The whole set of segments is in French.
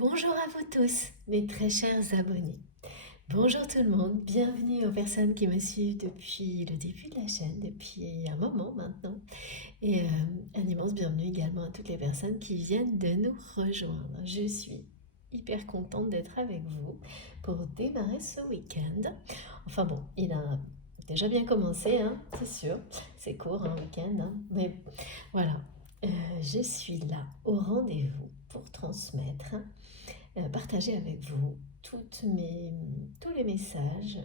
Bonjour à vous tous, mes très chers abonnés. Bonjour tout le monde, bienvenue aux personnes qui me suivent depuis le début de la chaîne, depuis un moment maintenant. Et un immense bienvenue également à toutes les personnes qui viennent de nous rejoindre. Je suis hyper contente d'être avec vous pour démarrer ce week-end. Enfin bon, il a déjà bien commencé, hein, c'est sûr. C'est court, un week-end, hein, mais voilà. Je suis là au rendez-vous pour transmettre partager avec vous tous les messages,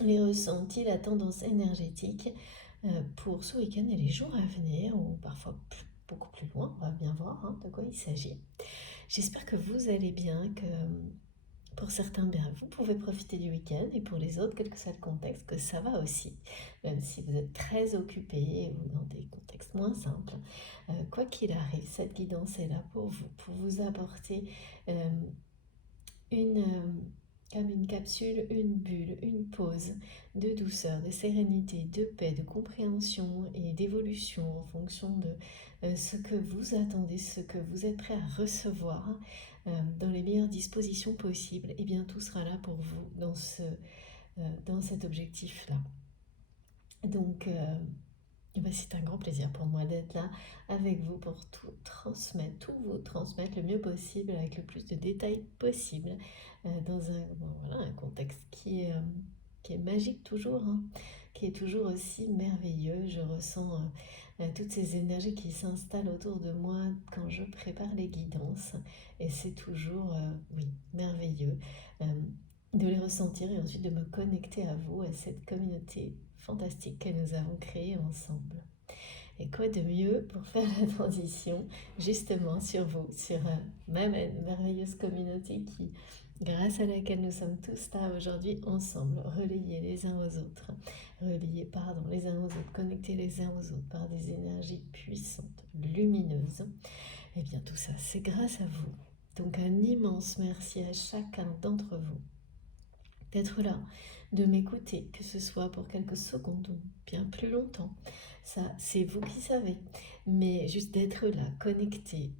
les ressentis, la tendance énergétique pour ce week-end et les jours à venir, ou parfois beaucoup plus loin, on va bien voir de quoi il s'agit. J'espère que vous allez bien, que pour certains, bien, vous pouvez profiter du week-end, et pour les autres, quel que soit le contexte, que ça va aussi, même si vous êtes très occupés ou dans des contextes moins simples. Quoi qu'il arrive, cette guidance est là pour vous apporter euh, une, comme une capsule, une bulle, une pause de douceur, de sérénité, de paix, de compréhension et d'évolution en fonction de ce que vous attendez, ce que vous êtes prêt à recevoir dans les meilleures dispositions possibles. Et bien tout sera là pour vous dans cet objectif-là. Donc, c'est un grand plaisir pour moi d'être là avec vous pour tout vous transmettre le mieux possible, avec le plus de détails possible, dans un contexte qui est magique toujours, qui est toujours aussi merveilleux. Je ressens toutes ces énergies qui s'installent autour de moi quand je prépare les guidances, et c'est toujours, oui, merveilleux de les ressentir et ensuite de me connecter à vous, à cette communauté fantastique que nous avons créée ensemble. Et quoi de mieux pour faire la transition justement sur vous, sur ma merveilleuse communauté grâce à laquelle nous sommes tous là aujourd'hui ensemble, reliés les uns aux autres, les uns aux autres, connectés les uns aux autres par des énergies puissantes, lumineuses. Et bien tout ça, c'est grâce à vous. Donc un immense merci à chacun d'entre vous d'être là, de m'écouter, que ce soit pour quelques secondes ou bien plus longtemps. Ça, c'est vous qui savez. Mais juste d'être là, connecté,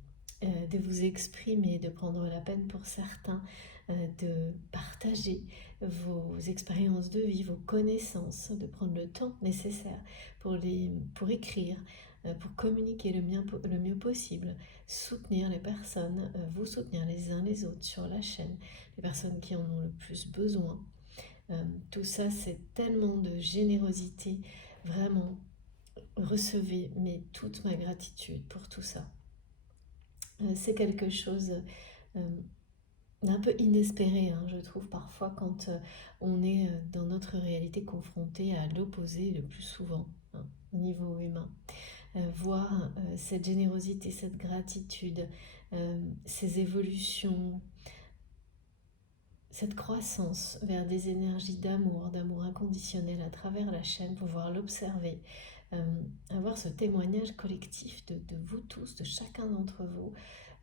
de vous exprimer, de prendre la peine pour certains, de partager vos expériences de vie, vos connaissances, de prendre le temps nécessaire pour écrire, pour communiquer le mieux possible, soutenir les personnes, vous soutenir les uns les autres sur la chaîne, les personnes qui en ont le plus besoin. Tout ça, c'est tellement de générosité. Vraiment, recevez toute ma gratitude pour tout ça. C'est quelque chose d'un peu inespéré, je trouve, parfois, quand on est dans notre réalité confronté à l'opposé le plus souvent, au niveau humain. Voir cette générosité, cette gratitude, ces évolutions, cette croissance vers des énergies d'amour inconditionnel à travers la chaîne, pouvoir l'observer, avoir ce témoignage collectif de vous tous, de chacun d'entre vous,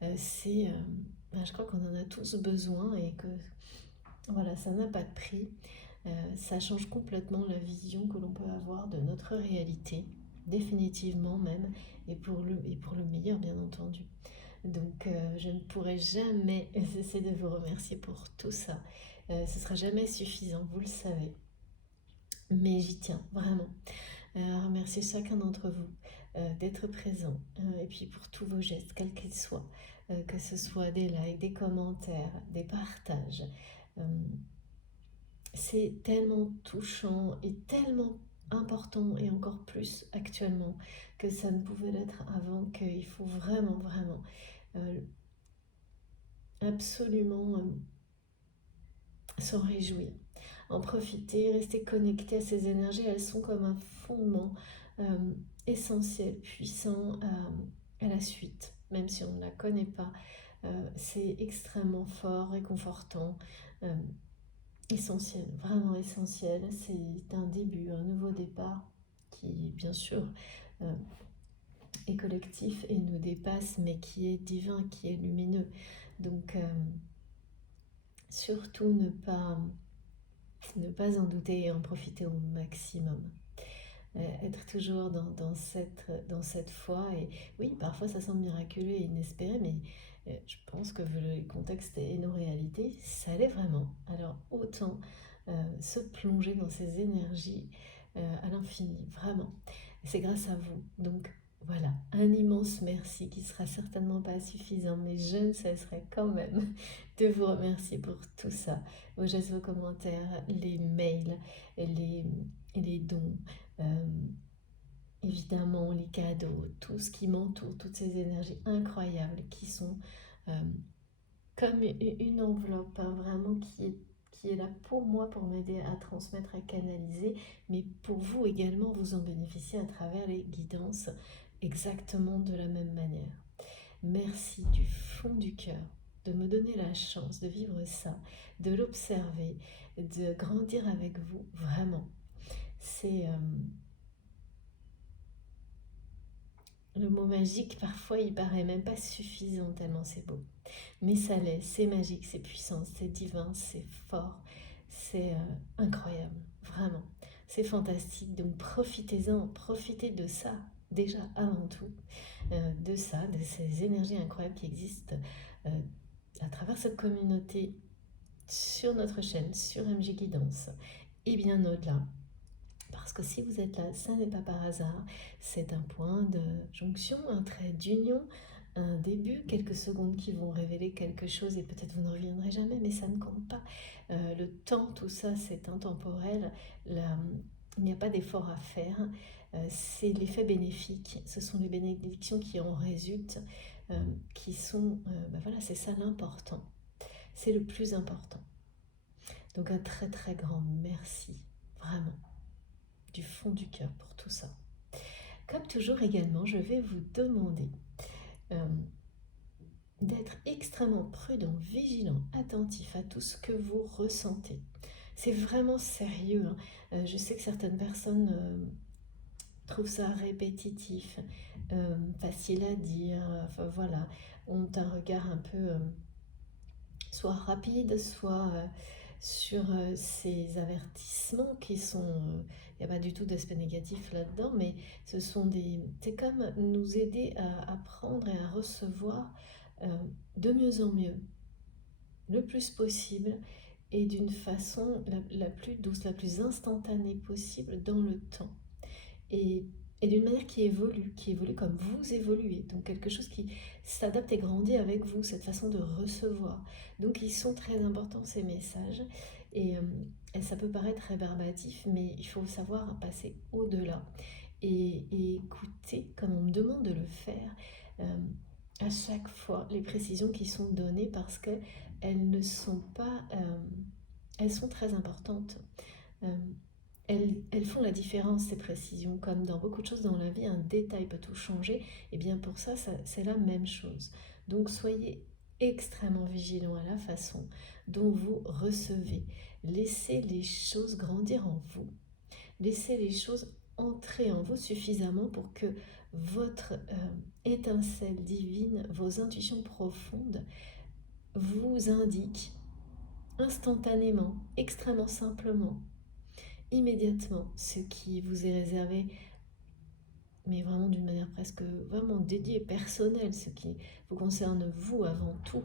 je crois qu'on en a tous besoin, et que voilà, ça n'a pas de prix. Ça change complètement la vision que l'on peut avoir de notre réalité, définitivement même, et pour le meilleur, bien entendu. Donc je ne pourrai jamais cesser de vous remercier pour tout ça. Ce ne sera jamais suffisant, vous le savez. Mais j'y tiens, vraiment. À remercier chacun d'entre vous d'être présent. Et puis pour tous vos gestes, quels qu'ils soient. Que ce soit des likes, des commentaires, des partages. C'est tellement touchant et tellement important, et encore plus actuellement que ça ne pouvait l'être avant, qu'il faut vraiment, vraiment absolument s'en réjouir, en profiter, rester connecté à ces énergies. Elles sont comme un fondement essentiel, puissant à la suite, même si on ne la connaît pas. C'est extrêmement fort, réconfortant, essentiel, vraiment essentiel. C'est un début, un nouveau départ qui, bien sûr, est collectif et nous dépasse, mais qui est divin, qui est lumineux. Donc, surtout ne pas en douter et en profiter au maximum. être toujours dans cette foi. Et oui, parfois ça semble miraculeux et inespéré, mais je pense que vu le contexte et nos réalités, ça l'est vraiment. Alors autant se plonger dans ces énergies à l'infini, vraiment. Et c'est grâce à vous. Donc voilà, un immense merci qui sera certainement pas suffisant, mais je ne cesserai quand même de vous remercier pour tout ça. Vos gestes, vos commentaires, les mails, les, les dons, euh, évidemment les cadeaux, tout ce qui m'entoure, toutes ces énergies incroyables qui sont euh, comme une enveloppe, hein, vraiment qui est là pour moi, pour m'aider à transmettre, à canaliser, mais pour vous également, vous en bénéficiez à travers les guidances exactement de la même manière. Merci du fond du cœur de me donner la chance de vivre ça, de l'observer, de grandir avec vous, vraiment. C'est le mot magique, parfois il paraît même pas suffisant tellement c'est beau. Mais ça l'est, c'est magique, c'est puissant, c'est divin, c'est fort, c'est incroyable, vraiment. C'est fantastique, donc profitez-en, profitez de ça, déjà avant tout, de ça, de ces énergies incroyables qui existent euh, à travers cette communauté, sur notre chaîne, sur MJ Guidance, et bien au-delà. Parce que si vous êtes là, ça n'est pas par hasard, c'est un point de jonction, un trait d'union, un début, quelques secondes qui vont révéler quelque chose et peut-être vous ne reviendrez jamais, mais ça ne compte pas. Le temps, tout ça, c'est intemporel. Il n'y a pas d'effort à faire. C'est l'effet bénéfique. Ce sont les bénédictions qui en résultent, qui sont, voilà, c'est ça l'important. C'est le plus important. Donc un très très grand merci, vraiment, du fond du cœur pour tout ça. Comme toujours également, je vais vous demander euh, d'être extrêmement prudent, vigilant, attentif à tout ce que vous ressentez. C'est vraiment sérieux, hein. Je sais que certaines personnes trouvent ça répétitif, facile à dire, enfin voilà, ont un regard un peu soit rapide, soit sur ces avertissements qui sont... Il n'y a pas du tout d'aspect négatif là-dedans, mais ce sont des... C'est comme nous aider à apprendre et à recevoir de mieux en mieux, le plus possible, et d'une façon la plus douce, la plus instantanée possible dans le temps. Et, et d'une manière qui évolue comme vous évoluez. Donc quelque chose qui s'adapte et grandit avec vous, cette façon de recevoir. Donc ils sont très importants ces messages. Et ça peut paraître rébarbatif, mais il faut savoir passer au-delà. Et écouter, comme on me demande de le faire, à chaque fois les précisions qui sont données parce qu'elles ne sont pas... elles sont très importantes. Euh, elles font la différence, ces précisions. Comme dans beaucoup de choses dans la vie, un détail peut tout changer. Et bien pour ça, c'est la même chose. Donc soyez extrêmement vigilants à la façon dont vous recevez. Laissez les choses grandir en vous. Laissez les choses entrer en vous suffisamment pour que votre étincelle divine, vos intuitions profondes vous indiquent instantanément, extrêmement simplement, immédiatement ce qui vous est réservé, mais vraiment d'une manière presque vraiment dédiée, personnelle, ce qui vous concerne vous avant tout,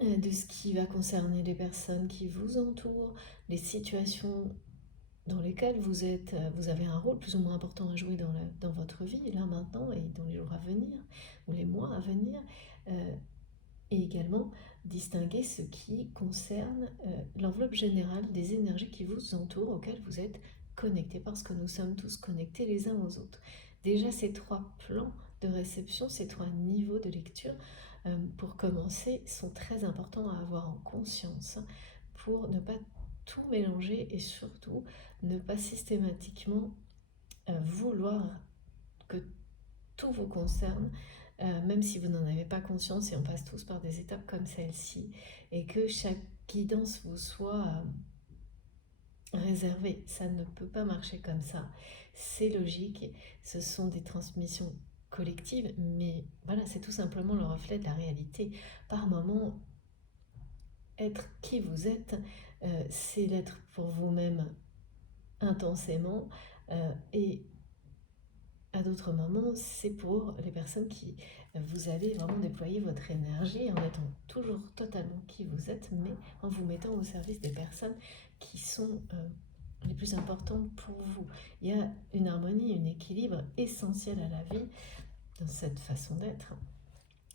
de ce qui va concerner les personnes qui vous entourent, les situations dans lesquelles vous avez un rôle plus ou moins important à jouer dans votre vie, là maintenant et dans les jours à venir, ou les mois à venir, et également distinguer ce qui concerne l'enveloppe générale des énergies qui vous entourent, auxquelles vous êtes connectés, parce que nous sommes tous connectés les uns aux autres. Déjà, ces trois plans de réception, ces trois niveaux de lecture, pour commencer, sont très importants à avoir en conscience pour ne pas tout mélanger et surtout ne pas systématiquement vouloir que tout vous concerne, même si vous n'en avez pas conscience, et on passe tous par des étapes comme celle-ci, et que chaque guidance vous soit réservée. Ça ne peut pas marcher comme ça. C'est logique, ce sont des transmissions collectives, mais voilà, c'est tout simplement le reflet de la réalité. Par moment, être qui vous êtes, c'est l'être pour vous-même intensément, Et à d'autres moments, c'est pour les personnes qui vous avez vraiment déployé votre énergie en étant toujours totalement qui vous êtes, mais en vous mettant au service des personnes qui sont les plus importantes pour vous. Il y a une harmonie, un équilibre essentiel à la vie dans cette façon d'être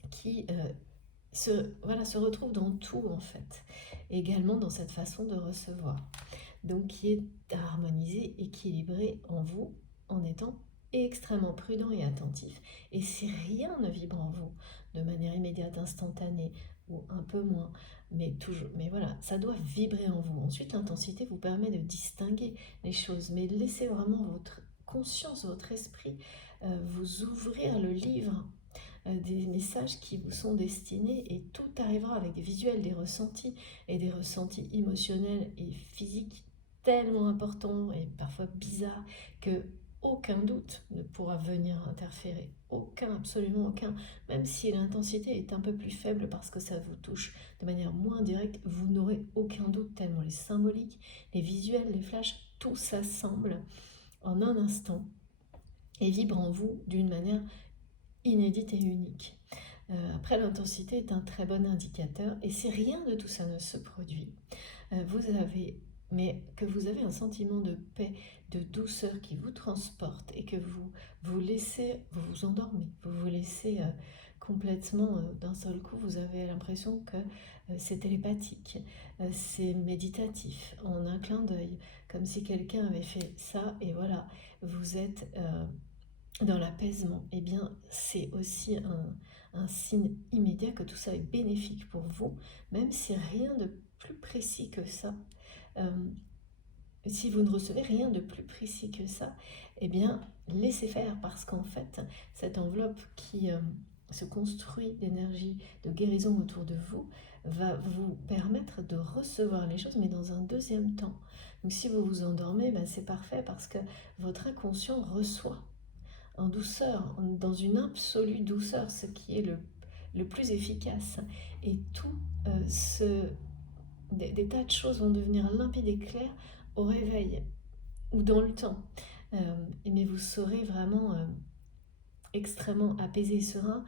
qui se retrouve dans tout en fait, et également dans cette façon de recevoir. Donc qui est harmonisé, équilibré en vous, en étant extrêmement prudent et attentif. Et si rien ne vibre en vous de manière immédiate, instantanée, ou un peu moins, mais toujours, mais voilà, ça doit vibrer en vous. Ensuite, l'intensité vous permet de distinguer les choses, mais laissez vraiment votre conscience, votre esprit vous ouvrir le livre des messages qui vous sont destinés, et tout arrivera avec des visuels, des ressentis, et des ressentis émotionnels et physiques tellement importants et parfois bizarres que aucun doute ne pourra venir interférer. Aucun, absolument aucun. Même si l'intensité est un peu plus faible parce que ça vous touche de manière moins directe, vous n'aurez aucun doute tellement les symboliques, les visuels, les flashs, tout s'assemble en un instant et vibre en vous d'une manière inédite et unique. Après, l'intensité est un très bon indicateur, et si rien de tout ça ne se produit, mais que vous avez un sentiment de paix, de douceur qui vous transporte, et que vous laissez, vous vous endormez, vous vous laissez complètement d'un seul coup, vous avez l'impression que c'est télépathique, c'est méditatif, en un clin d'œil, comme si quelqu'un avait fait ça, et voilà, vous êtes dans l'apaisement. Eh bien, c'est aussi un signe immédiat que tout ça est bénéfique pour vous, même si rien de plus précis que ça, euh, si vous ne recevez rien de plus précis que ça, eh bien, laissez faire, parce qu'en fait, cette enveloppe qui se construit d'énergie, de guérison autour de vous, va vous permettre de recevoir les choses, mais dans un deuxième temps. Donc si vous vous endormez, ben, c'est parfait, parce que votre inconscient reçoit en douceur, dans une absolue douceur, ce qui est le plus efficace. Et tout des tas de choses vont devenir limpides et claires au réveil ou dans le temps. Mais vous serez vraiment extrêmement apaisé et serein,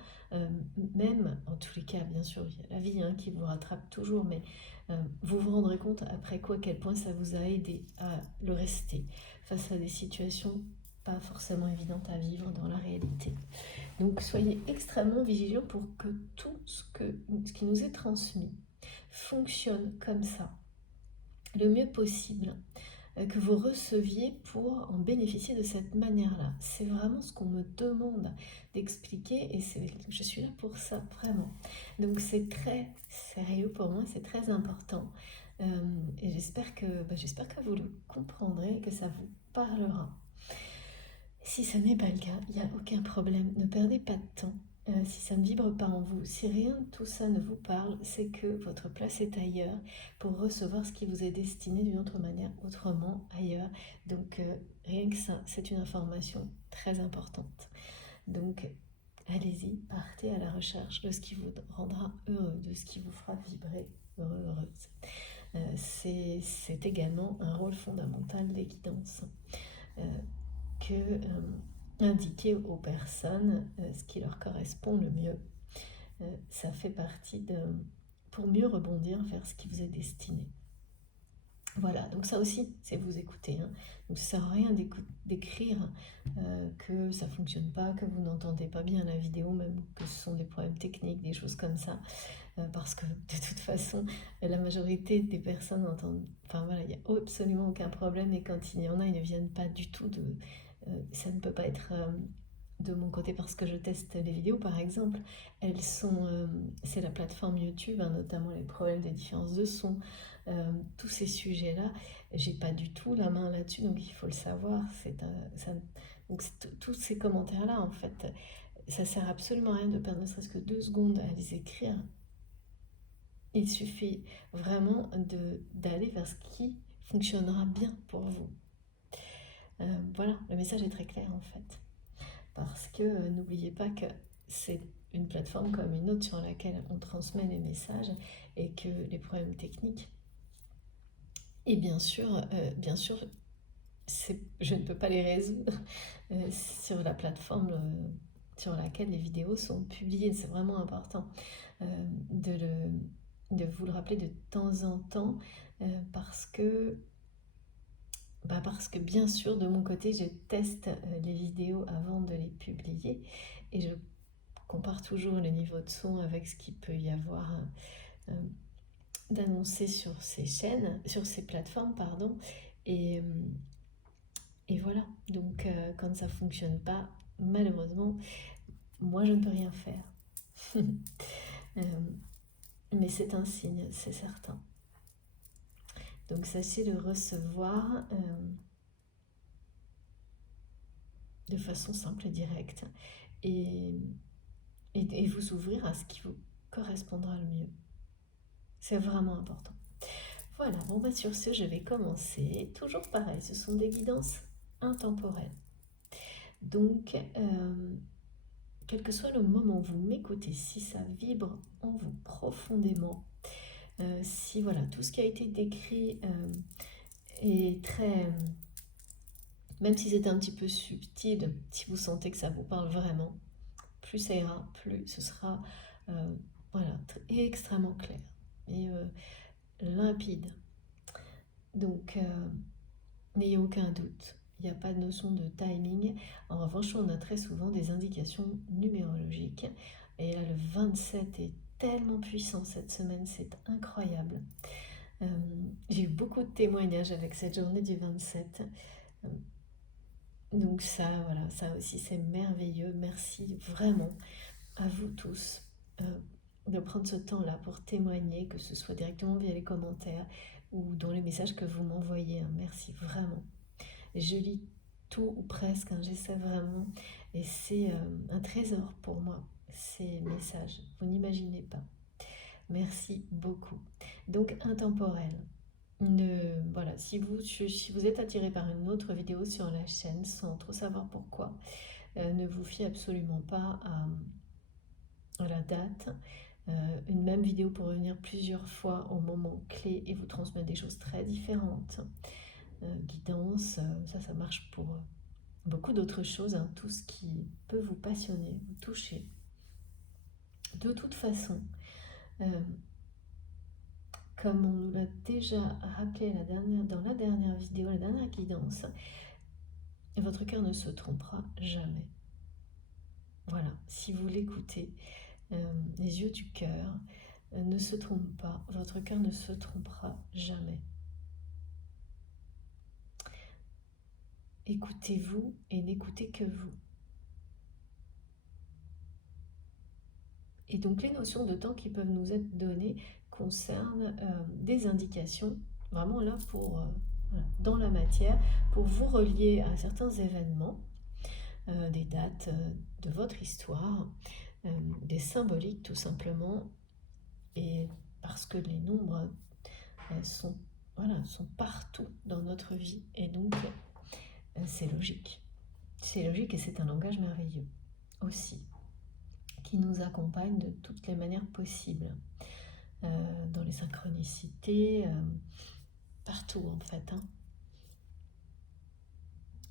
même, en tous les cas, bien sûr, il y a la vie qui vous rattrape toujours, mais vous vous rendrez compte après quoi, à quel point ça vous a aidé à le rester face à des situations pas forcément évidentes à vivre dans la réalité. Donc soyez extrêmement vigilants pour que tout ce qui nous est transmis fonctionne comme ça, le mieux possible, que vous receviez pour en bénéficier de cette manière-là. C'est vraiment ce qu'on me demande d'expliquer, et je suis là pour ça, vraiment. Donc c'est très sérieux pour moi, c'est très important. Et j'espère que vous le comprendrez, que ça vous parlera. Si ce n'est pas le cas, il n'y a aucun problème, ne perdez pas de temps. Si ça ne vibre pas en vous, si rien de tout ça ne vous parle, c'est que votre place est ailleurs pour recevoir ce qui vous est destiné d'une autre manière, autrement, ailleurs. Donc rien que ça, c'est une information très importante. Donc allez-y, partez à la recherche de ce qui vous rendra heureux, de ce qui vous fera vibrer heureux, heureuse. C'est également un rôle fondamental des guidances. Que indiquer aux personnes ce qui leur correspond le mieux. Ça fait partie pour mieux rebondir vers ce qui vous est destiné. Voilà, donc ça aussi, c'est vous écouter. Donc ça ne sert à rien d'écrire que ça ne fonctionne pas, que vous n'entendez pas bien la vidéo, même que ce sont des problèmes techniques, des choses comme ça. Parce que de toute façon, la majorité des personnes entendent... Enfin voilà, il n'y a absolument aucun problème, et quand il y en a, ils ne viennent pas du tout de... ça ne peut pas être de mon côté, parce que je teste les vidéos, par exemple. Elles sont... c'est la plateforme YouTube, notamment les problèmes des différences de son, tous ces sujets-là. J'ai pas du tout la main là-dessus, donc il faut le savoir. Donc tous ces commentaires-là, en fait, ça sert absolument à rien de perdre ne serait-ce que 2 secondes à les écrire. Il suffit vraiment d'aller vers ce qui fonctionnera bien pour vous. Voilà, le message est très clair en fait. Parce que n'oubliez pas que c'est une plateforme comme une autre sur laquelle on transmet les messages, et que les problèmes techniques, et bien sûr je ne peux pas les résoudre sur la plateforme sur laquelle les vidéos sont publiées. C'est vraiment important euh, de, de vous le rappeler de temps en temps parce que parce que bien sûr, de mon côté, je teste les vidéos avant de les publier et je compare toujours le niveau de son avec ce qu'il peut y avoir euh, d'annoncé sur ces chaînes, sur ces plateformes, pardon. Et, et voilà, donc quand ça fonctionne pas, malheureusement, moi je ne peux rien faire. Euh, mais c'est un signe, c'est certain. Donc sachez le recevoir de façon simple et directe et, et vous ouvrir à ce qui vous correspondra le mieux. C'est vraiment important. Voilà, bon sur ce, je vais commencer. Toujours pareil, ce sont des guidances intemporelles. Donc, quel que soit le moment où vous m'écoutez, si ça vibre en vous profondément, si voilà, tout ce qui a été décrit est très... même si c'est un petit peu subtil, si vous sentez que ça vous parle vraiment, plus ça ira, plus ce sera voilà, extrêmement clair et limpide. Donc, n'ayez aucun doute, il n'y a pas de notion de timing. En revanche, on a très souvent des indications numérologiques. Et là, le 27 est tellement puissant cette semaine, c'est incroyable. J'ai eu beaucoup de témoignages avec cette journée du 27. Donc ça, voilà, ça aussi c'est merveilleux. Merci vraiment à vous tous de prendre ce temps-là pour témoigner, que ce soit directement via les commentaires ou dans les messages que vous m'envoyez. Merci vraiment. Je lis tout ou presque, j'essaie vraiment. Et c'est un trésor pour moi, ces messages. Vous n'imaginez pas. Merci beaucoup. Donc, intemporel. Voilà, si vous êtes attiré par une autre vidéo sur la chaîne sans trop savoir pourquoi, ne vous fiez absolument pas à la date. Une même vidéo peut revenir plusieurs fois au moment clé et vous transmettre des choses très différentes. Guidance, ça marche pour beaucoup d'autres choses, tout ce qui peut vous passionner, vous toucher. De toute façon, comme on nous l'a déjà rappelé dans la dernière vidéo, la dernière guidance, votre cœur ne se trompera jamais. Voilà, si vous l'écoutez, les yeux du cœur ne se trompent pas, votre cœur ne se trompera jamais. Écoutez-vous et n'écoutez que vous. Et donc les notions de temps qui peuvent nous être données concernent des indications, vraiment là pour, dans la matière, pour vous relier à certains événements, des dates de votre histoire, des symboliques tout simplement, et parce que les nombres sont partout dans notre vie, et donc c'est logique. C'est logique et c'est un langage merveilleux aussi, qui nous accompagne de toutes les manières possibles, dans les synchronicités, partout en fait.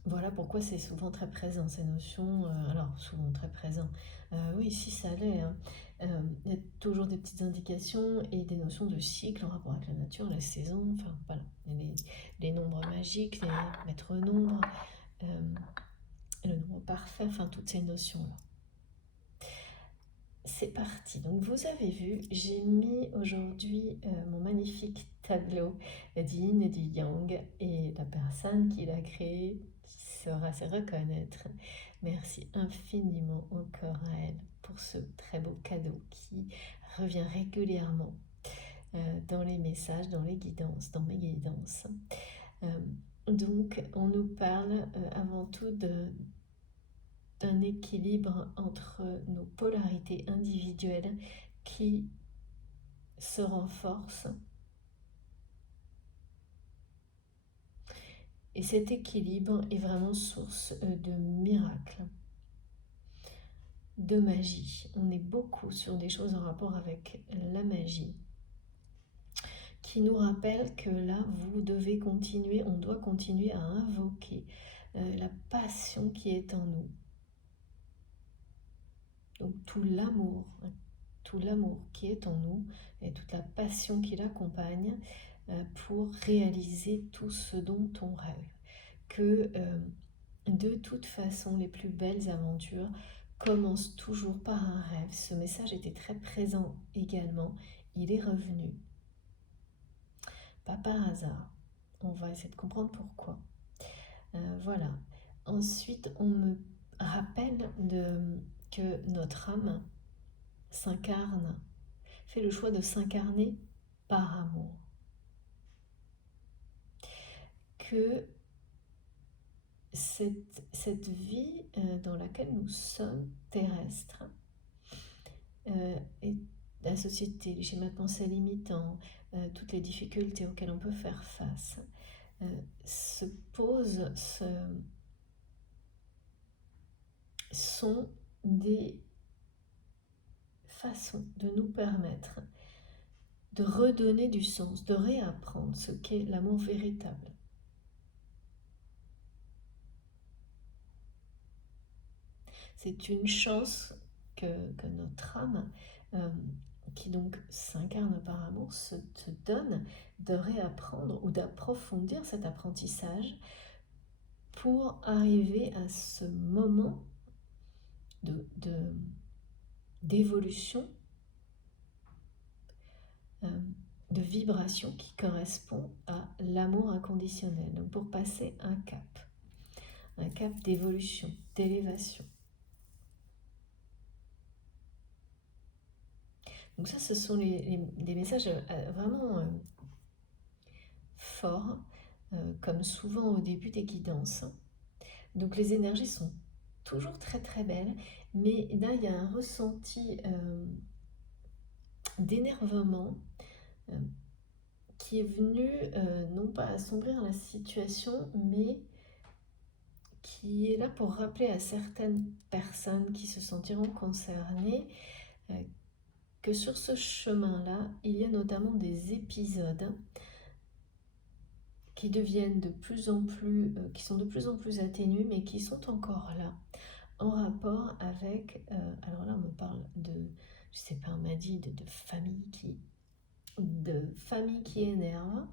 Voilà pourquoi c'est souvent très présent, ces notions. Alors, souvent très présent. Oui, si ça l'est. Il y a toujours des petites indications et des notions de cycle en rapport avec la nature, la saison. Enfin, voilà. Les nombres magiques, les maîtres nombres, le nombre parfait, enfin, toutes ces notions-là. C'est parti. Donc, vous avez vu, j'ai mis aujourd'hui mon magnifique tableau d'Yin et du Yang et la personne qui l'a créé saura se reconnaître. Merci infiniment encore à elle pour ce très beau cadeau qui revient régulièrement dans les messages, dans les guidances, dans mes guidances. Donc, on nous parle avant tout d'un équilibre entre nos polarités individuelles qui se renforcent. Et cet équilibre est vraiment source de miracles, de magie. On est beaucoup sur des choses en rapport avec la magie, qui qui nous rappelle que là, vous devez continuer, on doit continuer à invoquer la passion qui est en nous. Donc tout l'amour qui est en nous et toute la passion qui l'accompagne pour réaliser tout ce dont on rêve. Que de toute façon, les plus belles aventures commencent toujours par un rêve. Ce message était très présent également. Il est revenu. Pas par hasard. On va essayer de comprendre pourquoi. Voilà. Ensuite, on me rappelle que notre âme s'incarne, fait le choix de s'incarner par amour. Que cette vie dans laquelle nous sommes terrestres, et la société, les schémas de pensée limitants, toutes les difficultés auxquelles on peut faire face, se posent, sont des façons de nous permettre de redonner du sens, de réapprendre ce qu'est l'amour véritable. C'est une chance que notre âme, qui donc s'incarne par amour, se donne de réapprendre ou d'approfondir cet apprentissage pour arriver à ce moment d'évolution, de vibration qui correspond à l'amour inconditionnel. Donc pour passer un cap d'évolution, d'élévation. Donc ça, ce sont des messages vraiment forts, comme souvent au début des guidances. Donc les énergies sont toujours très très belles, mais là il y a un ressenti d'énervement qui est venu non pas assombrir la situation, mais qui est là pour rappeler à certaines personnes qui se sentiront concernées que sur ce chemin-là, il y a notamment des épisodes qui deviennent de plus en plus, qui sont de plus en plus atténués, mais qui sont encore là, en rapport avec, alors là on me parle de, je sais pas, on m'a dit de famille qui énerve.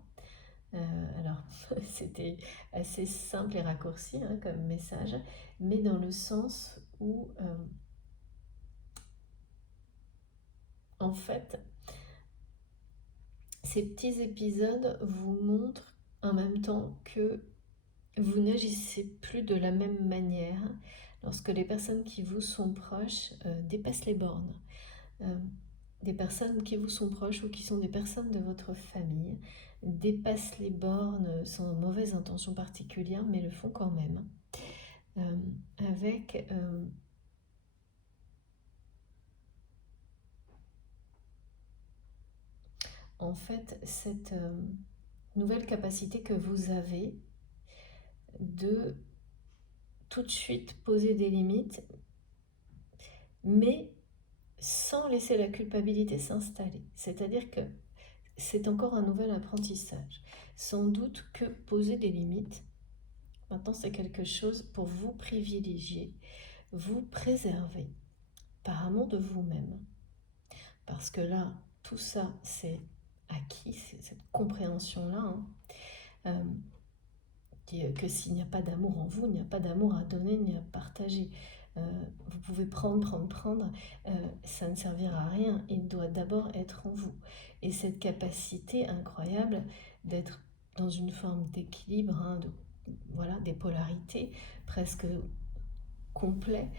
Alors c'était assez simple et raccourci comme message, mais dans le sens où en fait ces petits épisodes vous montrent en même temps que vous n'agissez plus de la même manière lorsque les personnes qui vous sont proches dépassent les bornes. Des personnes qui vous sont proches ou qui sont des personnes de votre famille dépassent les bornes sans mauvaise intention particulière, mais le font quand même. Avec en fait cette nouvelle capacité que vous avez de tout de suite poser des limites, mais sans laisser la culpabilité s'installer. C'est-à-dire que c'est encore un nouvel apprentissage. Sans doute que poser des limites, maintenant c'est quelque chose pour vous privilégier, vous préserver par amour de vous-même. Parce que là, tout ça, c'est acquis, c'est cette compréhension-là, que s'il n'y a pas d'amour en vous, il n'y a pas d'amour à donner ni à partager. Vous pouvez prendre, ça ne servira à rien. Il doit d'abord être en vous. Et cette capacité incroyable d'être dans une forme d'équilibre, voilà, des polarités presque complet,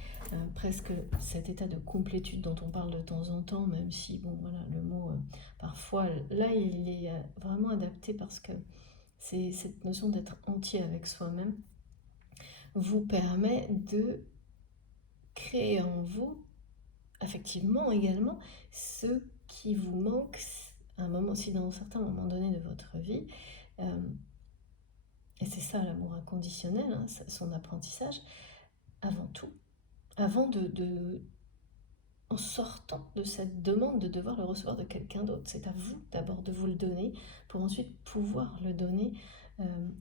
presque cet état de complétude dont on parle de temps en temps, même si, bon, voilà, le mot, parfois, là, il est vraiment adapté parce que c'est cette notion d'être entier avec soi-même vous permet de créer en vous, effectivement également, ce qui vous manque à un moment, si dans un certain moment donné de votre vie, et c'est ça l'amour inconditionnel, son apprentissage, avant tout, avant de en sortant de cette demande de devoir le recevoir de quelqu'un d'autre. C'est à vous d'abord de vous le donner pour ensuite pouvoir le donner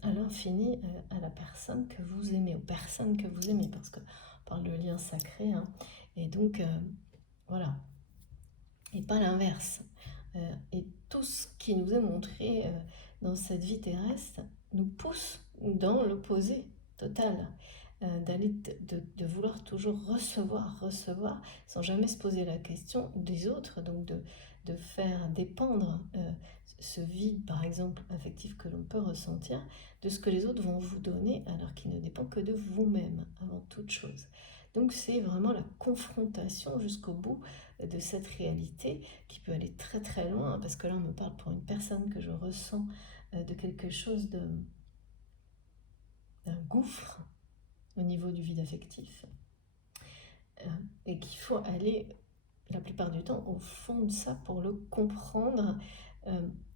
à l'infini à la personne que vous aimez, aux personnes que vous aimez, parce qu'on parle de lien sacré, hein. Et donc, voilà, et pas l'inverse. Et tout ce qui nous est montré dans cette vie terrestre nous pousse dans l'opposé total, d'aller de vouloir toujours recevoir, sans jamais se poser la question des autres, donc de faire dépendre ce vide, par exemple, affectif que l'on peut ressentir, de ce que les autres vont vous donner, alors qu'il ne dépend que de vous-même, avant toute chose. Donc c'est vraiment la confrontation jusqu'au bout de cette réalité qui peut aller très très loin, parce que là on me parle pour une personne que je ressens de quelque chose d'un gouffre au niveau du vide affectif, et qu'il faut aller la plupart du temps au fond de ça pour le comprendre.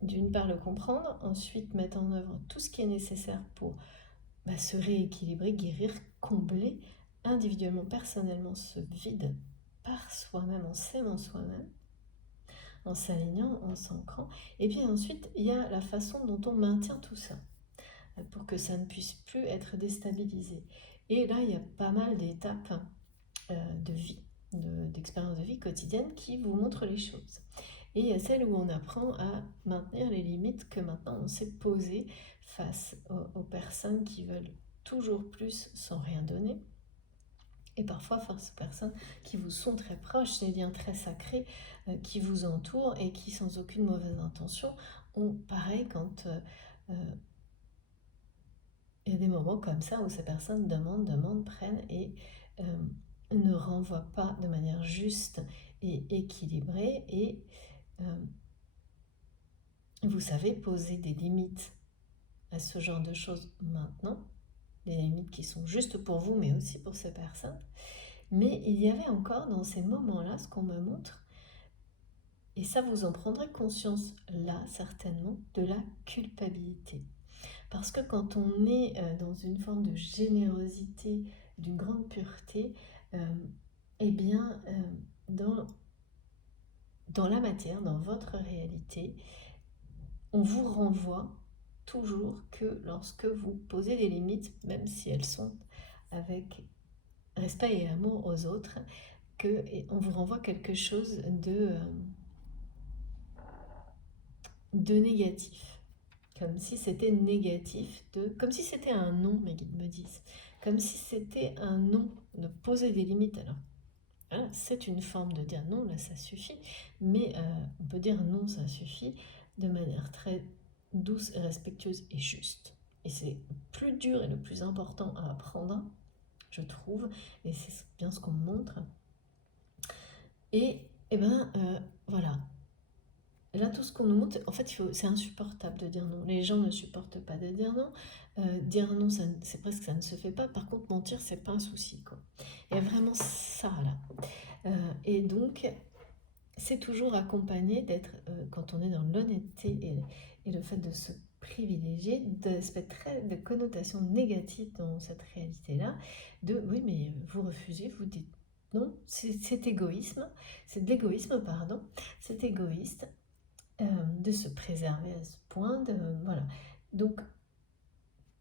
D'une part le comprendre, ensuite mettre en œuvre tout ce qui est nécessaire pour se rééquilibrer, guérir, combler individuellement, personnellement ce vide par soi-même, en s'aimant soi-même, en s'alignant, en s'ancrant. Et puis ensuite, il y a la façon dont on maintient tout ça pour que ça ne puisse plus être déstabilisé. Et là, il y a pas mal d'étapes de vie, d'expériences de vie quotidienne qui vous montrent les choses. Et il y a celle où on apprend à maintenir les limites que maintenant on s'est posées face aux personnes qui veulent toujours plus sans rien donner. Et parfois face aux personnes qui vous sont très proches, des liens très sacrés qui vous entourent et qui, sans aucune mauvaise intention, ont pareil quand il y a des moments comme ça où ces personnes demandent, prennent et ne renvoient pas de manière juste et équilibrée. Et vous savez poser des limites à ce genre de choses maintenant, des limites qui sont justes pour vous mais aussi pour ces personnes. Mais il y avait encore dans ces moments-là ce qu'on me montre, et ça vous en prendrez conscience là certainement, de la culpabilité. Parce que quand on est dans une forme de générosité, d'une grande pureté, eh bien dans la matière, dans votre réalité, on vous renvoie toujours que lorsque vous posez des limites, même si elles sont avec respect et amour aux autres, on vous renvoie quelque chose de négatif. Comme si c'était négatif, comme si c'était un non, mes guides me disent. Comme si c'était un non, de poser des limites. Alors, hein, c'est une forme de dire non, là ça suffit, mais on peut dire non, ça suffit, de manière très douce, respectueuse et juste. Et c'est le plus dur et le plus important à apprendre, je trouve, et c'est bien ce qu'on me montre. Et voilà. Là, tout ce qu'on nous montre, en fait, c'est insupportable de dire non. Les gens ne supportent pas de dire non. Dire non, c'est presque ça ne se fait pas. Par contre, mentir, c'est pas un souci, quoi. Il y a vraiment ça, là. Et donc, c'est toujours accompagné d'être, quand on est dans l'honnêteté et le fait de se privilégier, d'aspects de connotations négatives dans cette réalité-là, oui, mais vous refusez, vous dites non, c'est égoïsme, c'est de l'égoïsme, pardon, c'est égoïste de se préserver à ce point, voilà. Donc,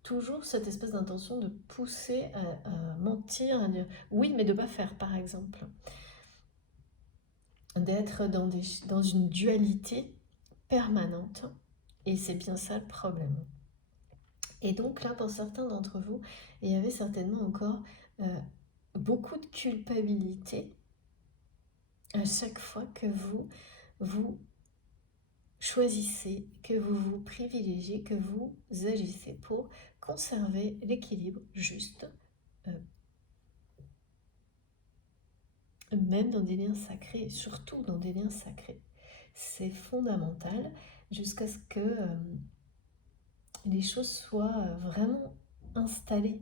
toujours cette espèce d'intention de pousser à mentir, à dire oui, mais de ne pas faire, par exemple. D'être dans une dualité permanente, et c'est bien ça le problème. Et donc là, pour certains d'entre vous, il y avait certainement encore beaucoup de culpabilité à chaque fois que vous choisissez, que vous vous privilégiez, que vous agissez pour conserver l'équilibre juste, même dans des liens sacrés, surtout dans des liens sacrés. C'est fondamental jusqu'à ce que les choses soient vraiment installées.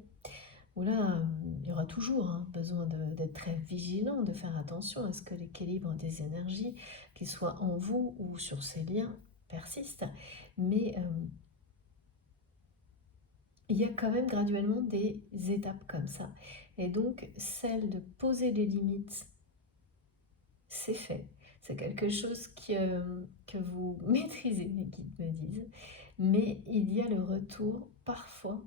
Où là, il y aura toujours besoin d'être très vigilant, de faire attention à ce que l'équilibre des énergies, qu'ils soient en vous ou sur ces liens, persiste. Mais il y a quand même graduellement des étapes comme ça. Et donc, celle de poser les limites c'est fait. C'est quelque chose que vous maîtrisez, mes guides me disent. Mais il y a le retour parfois,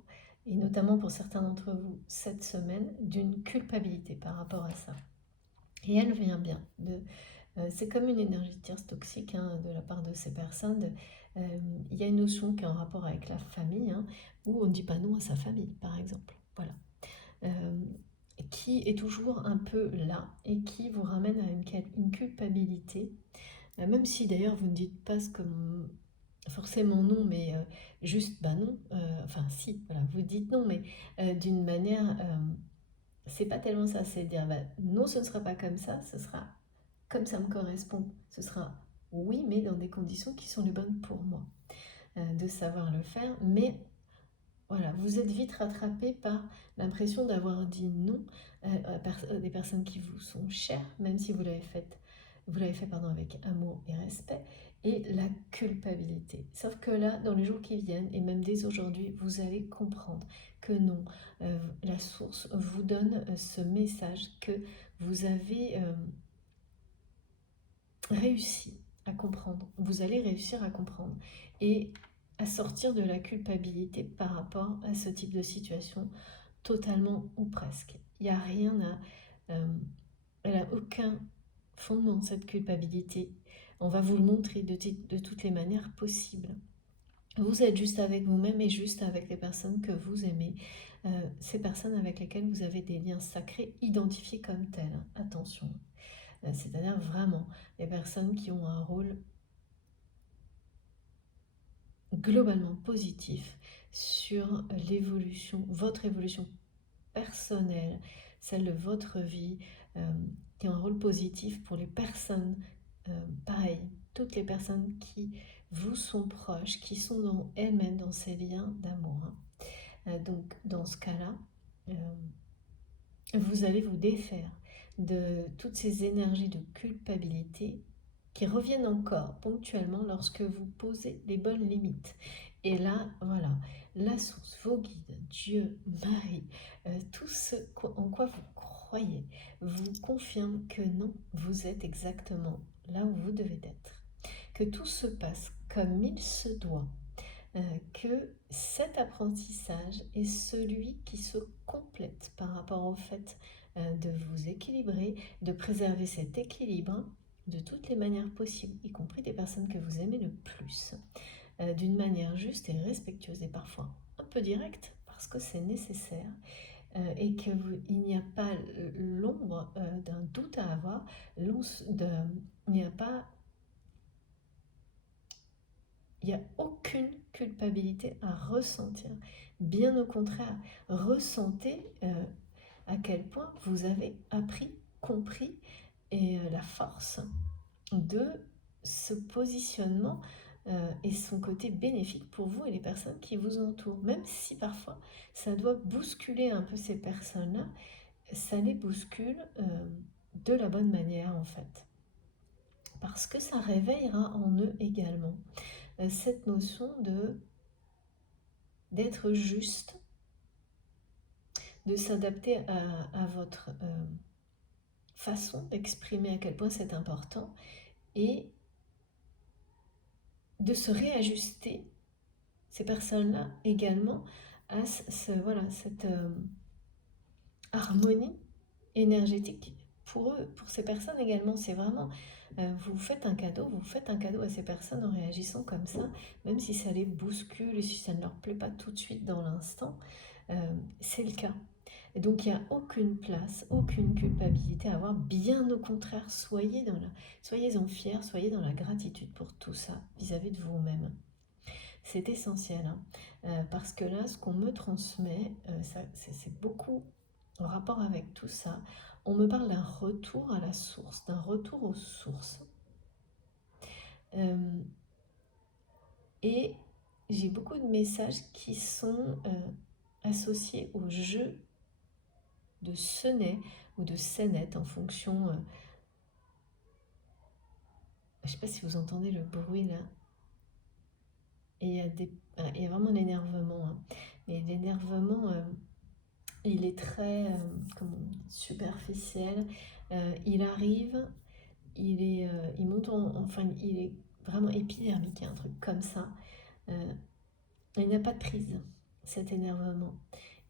et notamment pour certains d'entre vous cette semaine, d'une culpabilité par rapport à ça. Et elle vient bien c'est comme une énergie de tierce toxique hein, de la part de ces personnes. Il y a une notion qui est en rapport avec la famille, hein, où on ne dit pas non à sa famille, par exemple. Voilà. Euh, qui est toujours un peu là et qui vous ramène à une culpabilité. Même si d'ailleurs vous ne dites pas ce que forcément non, mais juste bah non. Enfin si, voilà, vous dites non, mais d'une manière, c'est pas tellement ça, c'est dire bah, non, ce ne sera pas comme ça, ce sera comme ça me correspond. Ce sera oui, mais dans des conditions qui sont les bonnes pour moi. De savoir le faire, mais voilà, vous êtes vite rattrapé par l'impression d'avoir dit non à des personnes qui vous sont chères, même si vous l'avez fait pardon, avec amour et respect, et la culpabilité. Sauf que là, dans les jours qui viennent, et même dès aujourd'hui, vous allez comprendre que non, la source vous donne ce message que vous avez réussi à comprendre. Vous allez réussir à comprendre. Et à sortir de la culpabilité par rapport à ce type de situation, totalement ou presque. Il n'y a rien à... elle n'a aucun fondement, cette culpabilité. On va vous le montrer de toutes les manières possibles. Vous êtes juste avec vous-même et juste avec les personnes que vous aimez. Ces personnes avec lesquelles vous avez des liens sacrés identifiés comme tels. Attention. C'est-à-dire vraiment les personnes qui ont un rôle globalement positif sur l'évolution, votre évolution personnelle, celle de votre vie, qui a un rôle positif pour les personnes, pareil, toutes les personnes qui vous sont proches, qui sont dans elles-mêmes dans ces liens d'amour. Hein. Donc dans ce cas-là, vous allez vous défaire de toutes ces énergies de culpabilité qui reviennent encore ponctuellement lorsque vous posez les bonnes limites. Et là, voilà, la source, vos guides, Dieu, Marie, tout ce en quoi vous croyez, vous confirme que non, vous êtes exactement là où vous devez être. Que tout se passe comme il se doit. Que cet apprentissage est celui qui se complète par rapport au fait de vous équilibrer, de préserver cet équilibre de toutes les manières possibles, y compris des personnes que vous aimez le plus, d'une manière juste et respectueuse et parfois un peu directe parce que c'est nécessaire et qu'il n'y a pas l'ombre d'un doute à avoir, il n'y a pas il n'y a aucune culpabilité à ressentir. Bien au contraire, ressentez à quel point vous avez appris, compris et la force de ce positionnement et son côté bénéfique pour vous et les personnes qui vous entourent. Même si parfois ça doit bousculer un peu ces personnes-là, ça les bouscule de la bonne manière en fait. Parce que ça réveillera en eux également cette notion d'être juste, de s'adapter à votre façon d'exprimer à quel point c'est important et de se réajuster, ces personnes-là également, à cette harmonie énergétique pour eux, pour ces personnes également. C'est vraiment, vous faites un cadeau à ces personnes en réagissant comme ça, même si ça les bouscule et si ça ne leur plaît pas tout de suite dans l'instant, c'est le cas. Et donc il n'y a aucune place, aucune culpabilité à avoir, bien au contraire, soyez-en fiers, soyez dans la gratitude pour tout ça vis-à-vis de vous-même. C'est essentiel, hein, parce que là, ce qu'on me transmet, c'est beaucoup en rapport avec tout ça. On me parle d'un retour à la source, d'un retour aux sources. Et j'ai beaucoup de messages qui sont associés au jeu de Senet ou de Sénette en fonction... je ne sais pas si vous entendez le bruit là. Et il y a vraiment l'énervement. Hein. Mais l'énervement, il est très superficiel. Il arrive il monte enfin, il est vraiment épidermique, il y a un truc comme ça. Euh, il n'a pas de prise, cet énervement.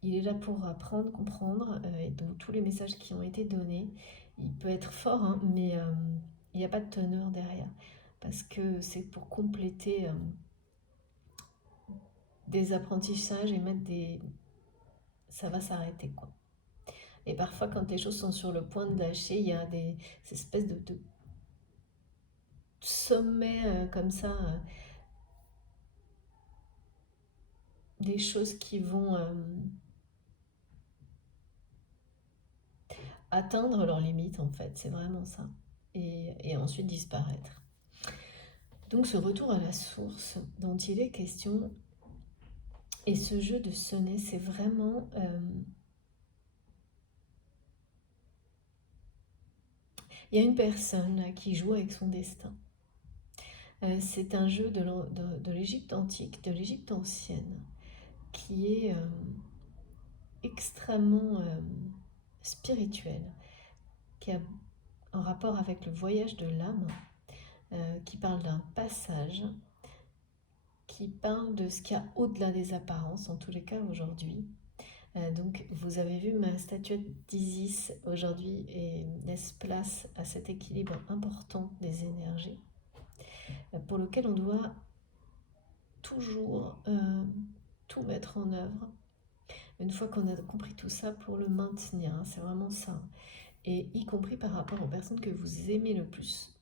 Il est là pour apprendre, comprendre, et donc tous les messages qui ont été donnés, il peut être fort, hein, mais il n'y a pas de teneur derrière. Parce que c'est pour compléter des apprentissages et mettre des... Ça va s'arrêter, quoi. Et parfois, quand les choses sont sur le point de lâcher, il y a ces espèces de sommets comme ça, des choses qui vont atteindre leurs limites, en fait. C'est vraiment ça. Et ensuite disparaître. Donc ce retour à la source dont il est question, et ce jeu de sonner, c'est vraiment... il y a une personne là, qui joue avec son destin. C'est un jeu de l'Égypte antique, de l'Égypte ancienne, qui est extrêmement spirituel, qui a un rapport avec le voyage de l'âme, qui parle d'un passage, qui parle de ce qu'il y a au-delà des apparences, en tous les cas aujourd'hui. Donc vous avez vu ma statuette d'Isis aujourd'hui et laisse place à cet équilibre important des énergies pour lequel on doit toujours tout mettre en œuvre une fois qu'on a compris tout ça pour le maintenir, hein, c'est vraiment ça. Et y compris par rapport aux personnes que vous aimez le plus,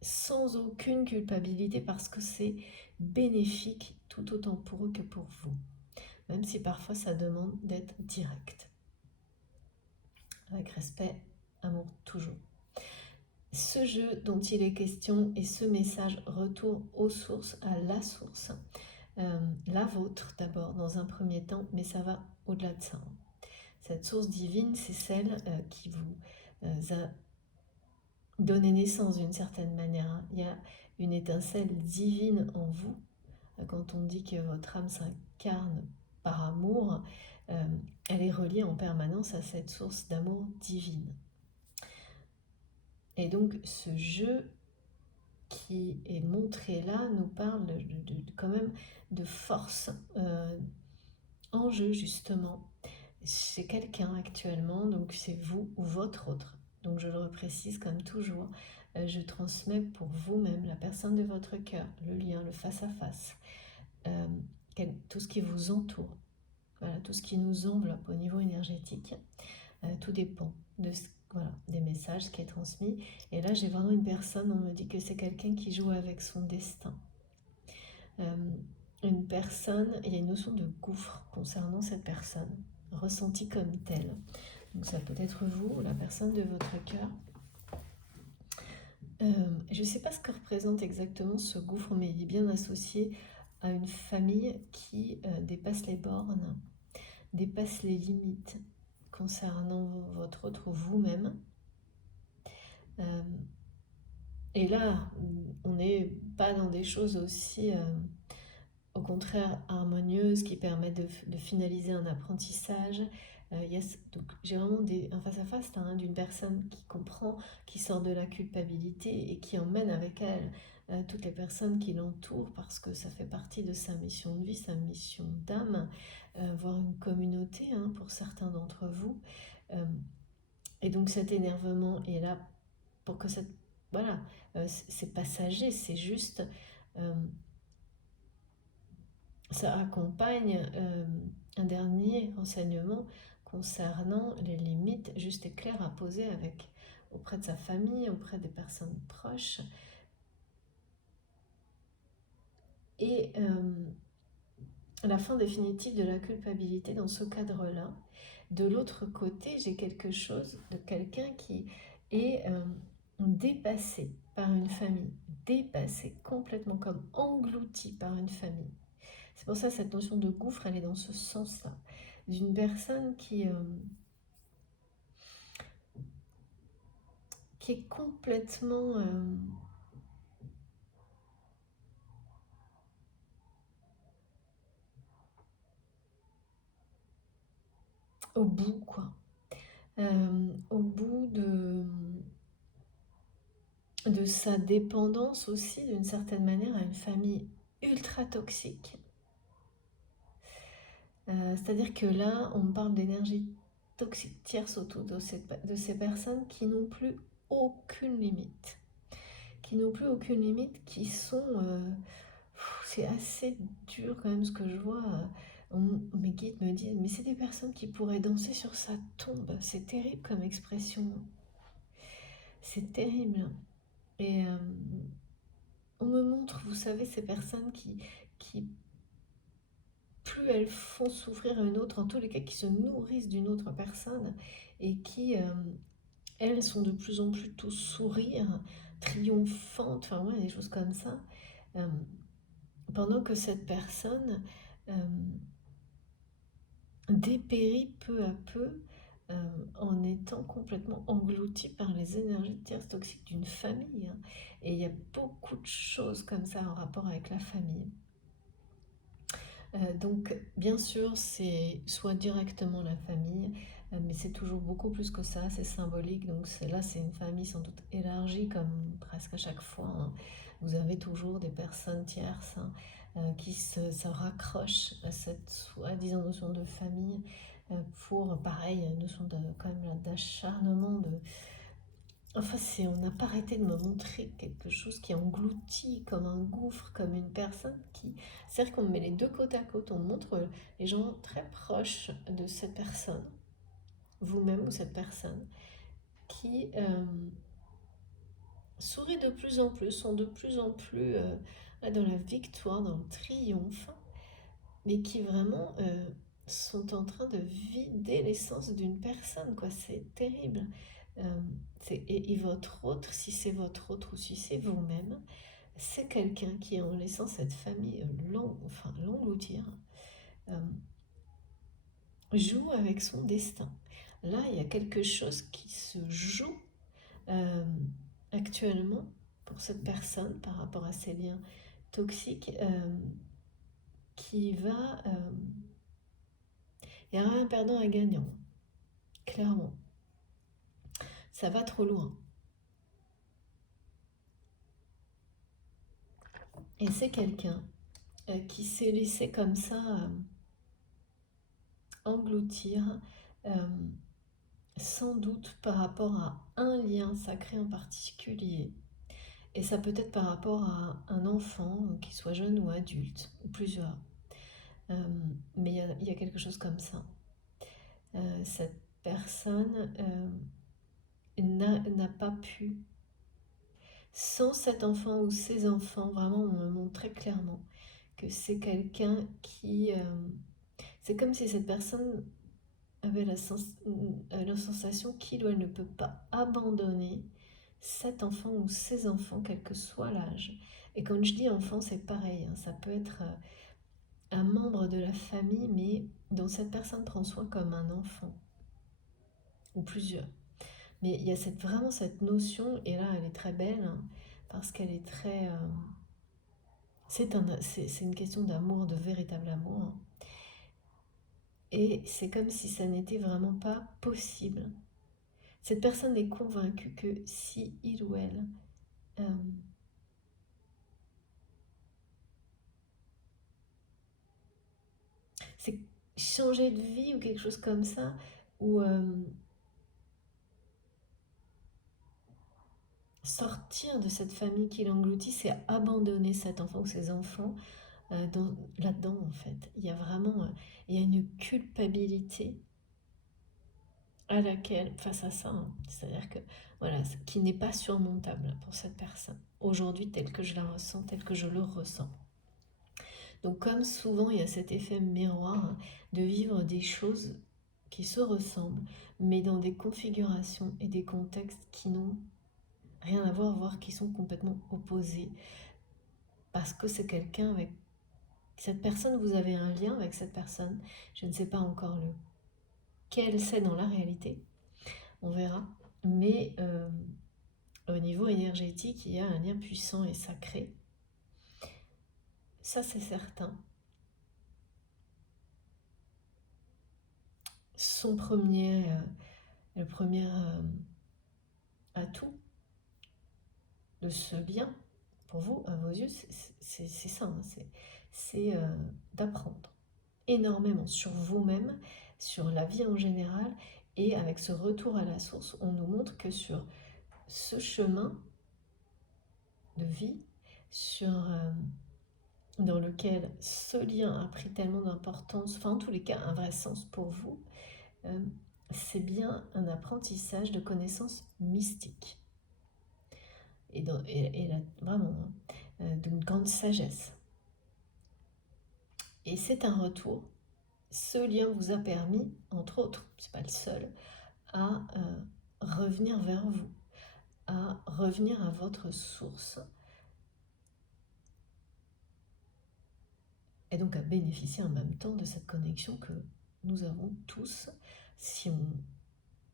sans aucune culpabilité parce que c'est bénéfique tout autant pour eux que pour vous, même si parfois ça demande d'être direct. Avec respect, amour toujours. Ce jeu dont il est question et ce message retour aux sources, à la source, la vôtre d'abord dans un premier temps, mais ça va au-delà de ça. Cette source divine, c'est celle qui vous a donné naissance d'une certaine manière, hein. Il y a une étincelle divine en vous. Quand on dit que votre âme s'incarne par amour, elle est reliée en permanence à cette source d'amour divine. Et donc ce jeu qui est montré là nous parle quand même de force en jeu justement chez quelqu'un actuellement, donc c'est vous ou votre autre. Donc je le reprécise comme toujours, je transmets pour vous-même, la personne de votre cœur, le lien, le face-à-face, tout ce qui vous entoure, voilà, tout ce qui nous enveloppe au niveau énergétique, tout dépend voilà, des messages qui est transmis. Et là j'ai vraiment une personne, on me dit que c'est quelqu'un qui joue avec son destin. Une personne, il y a une notion de gouffre concernant cette personne, ressentie comme telle. Donc ça peut être vous, la personne de votre cœur. Je ne sais pas ce que représente exactement ce gouffre, mais il est bien associé à une famille qui dépasse les bornes, dépasse les limites concernant votre autre vous-même. Et là, on n'est pas dans des choses aussi, au contraire, harmonieuses qui permettent de finaliser un apprentissage. Donc j'ai vraiment un face-à-face hein, d'une personne qui comprend, qui sort de la culpabilité et qui emmène avec elle toutes les personnes qui l'entourent parce que ça fait partie de sa mission de vie, sa mission d'âme, voire une communauté hein, pour certains d'entre vous. Et donc cet énervement est là pour que cette... Voilà, c'est passager, c'est juste... ça accompagne un dernier enseignement concernant les limites justes et claires à poser auprès de sa famille, auprès des personnes proches. Et la fin définitive de la culpabilité dans ce cadre-là. De l'autre côté, j'ai quelque chose de quelqu'un qui est dépassé par une famille, dépassé complètement comme englouti par une famille. C'est pour ça que cette notion de gouffre, elle est dans ce sens-là. D'une personne qui est complètement au bout, quoi. Au bout de... de sa dépendance aussi, d'une certaine manière, à une famille ultra toxique. C'est-à-dire que là, on parle d'énergie toxique tierce autour de ces personnes qui n'ont plus aucune limite. Qui n'ont plus aucune limite, qui sont... c'est assez dur quand même ce que je vois. Mes guides me disent, mais c'est des personnes qui pourraient danser sur sa tombe. C'est terrible comme expression. C'est terrible. Et on me montre, vous savez, ces personnes qui, plus elles font souffrir une autre, en tous les cas qui se nourrissent d'une autre personne, et qui, elles, sont de plus en plus tout sourire, triomphantes, enfin ouais, des choses comme ça, euh, pendant que cette personne euh, dépérit peu à peu en étant complètement engloutie par les énergies tierces toxiques d'une famille, hein. Et il y a beaucoup de choses comme ça en rapport avec la famille. Donc, bien sûr, c'est soit directement la famille, mais c'est toujours beaucoup plus que ça, c'est symbolique. Donc là, c'est une famille sans doute élargie, comme presque à chaque fois, hein. Vous avez toujours des personnes tierces, hein, qui se raccrochent à cette soi-disant notion de famille, pour, pareil, une notion de, quand même, d'acharnement, de, enfin, on n'a pas arrêté de me montrer quelque chose qui engloutit comme un gouffre, comme une personne qui... C'est-à-dire qu'on met les deux côte à côte, on montre les gens très proches de cette personne, vous-même ou cette personne, qui sourit de plus en plus, sont de plus en plus dans la victoire, dans le triomphe, mais qui vraiment sont en train de vider l'essence d'une personne, quoi. C'est terrible. Euh, et votre autre, si c'est votre autre ou si c'est vous-même, c'est quelqu'un qui, en laissant cette famille l'engloutir, euh, joue avec son destin. Là, il y a quelque chose qui se joue euh, actuellement pour cette personne par rapport à ces liens toxiques, qui va... il y aura un perdant et un gagnant, clairement. Ça va trop loin. Et c'est quelqu'un qui s'est laissé comme ça engloutir, euh, sans doute par rapport à un lien sacré en particulier. Et ça peut être par rapport à un enfant, qu'il soit jeune ou adulte, ou plusieurs. Euh, mais il y a quelque chose comme ça. Cette personne n'a pas pu, sans cet enfant ou ces enfants, vraiment on me montre très clairement que c'est quelqu'un qui... c'est comme si cette personne avait la sensation qu'il ou elle ne peut pas abandonner cet enfant ou ses enfants, quel que soit l'âge. Et quand je dis enfant, c'est pareil, hein, ça peut être un membre de la famille, mais dont cette personne prend soin comme un enfant, ou plusieurs. Mais il y a vraiment cette notion, et là elle est très belle, hein, parce qu'elle est très... c'est une question d'amour, de véritable amour, hein. Et c'est comme si ça n'était vraiment pas possible. Cette personne est convaincue que si il ou elle euh, c'est changer de vie ou quelque chose comme ça, ou sortir de cette famille qui l'engloutit, c'est abandonner cet enfant ou ses enfants là-dedans en fait. Il y a vraiment il y a une culpabilité à laquelle, face à ça, hein, c'est-à-dire que voilà, qui n'est pas surmontable pour cette personne. Aujourd'hui, tel que je la ressens, tel que je le ressens. Donc comme souvent, il y a cet effet miroir, hein, de vivre des choses qui se ressemblent, mais dans des configurations et des contextes qui n'ont rien à voir, voire qui sont complètement opposés. Parce que c'est quelqu'un avec... Cette personne, vous avez un lien avec cette personne. Je ne sais pas encore lequel c'est dans la réalité. On verra. Mais au niveau énergétique, il y a un lien puissant et sacré. Ça, c'est certain. Son premier, le premier atout, de ce lien, pour vous, à vos yeux, c'est ça, hein, c'est d'apprendre énormément sur vous-même, sur la vie en général, et avec ce retour à la source, on nous montre que sur ce chemin de vie, dans lequel ce lien a pris tellement d'importance, enfin en tous les cas un vrai sens pour vous, c'est bien un apprentissage de connaissances mystiques. Et là, vraiment, d'une grande sagesse. Et c'est un retour. Ce lien vous a permis, entre autres, c'est pas le seul, à revenir vers vous, à revenir à votre source, et donc à bénéficier en même temps de cette connexion que nous avons tous, si on